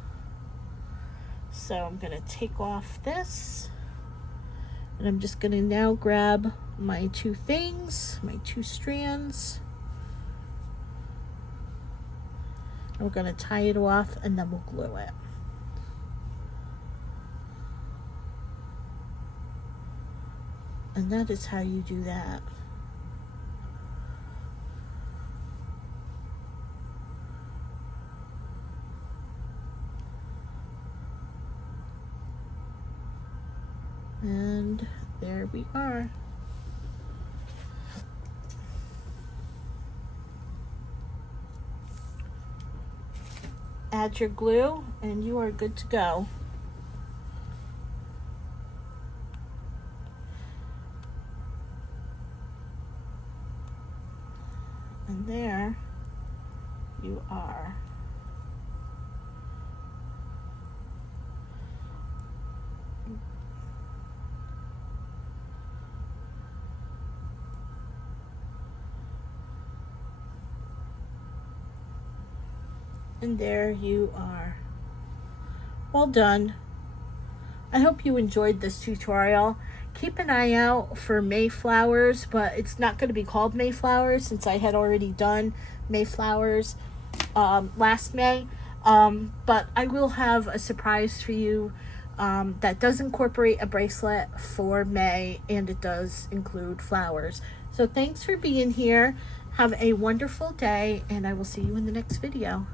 So I'm going to take off this. And I'm just going to now grab my 2 things, my 2 strands. We're going to tie it off, and then we'll glue it. And that is how you do that. And there we are. Add your glue and you are good to go. And there you are. And there you are. Well done. I hope you enjoyed this tutorial. Keep an eye out for Mayflowers, but it's not going to be called Mayflowers since I had already done Mayflowers last May. But I will have a surprise for you that does incorporate a bracelet for May, and it does include flowers. So thanks for being here. Have a wonderful day, and I will see you in the next video.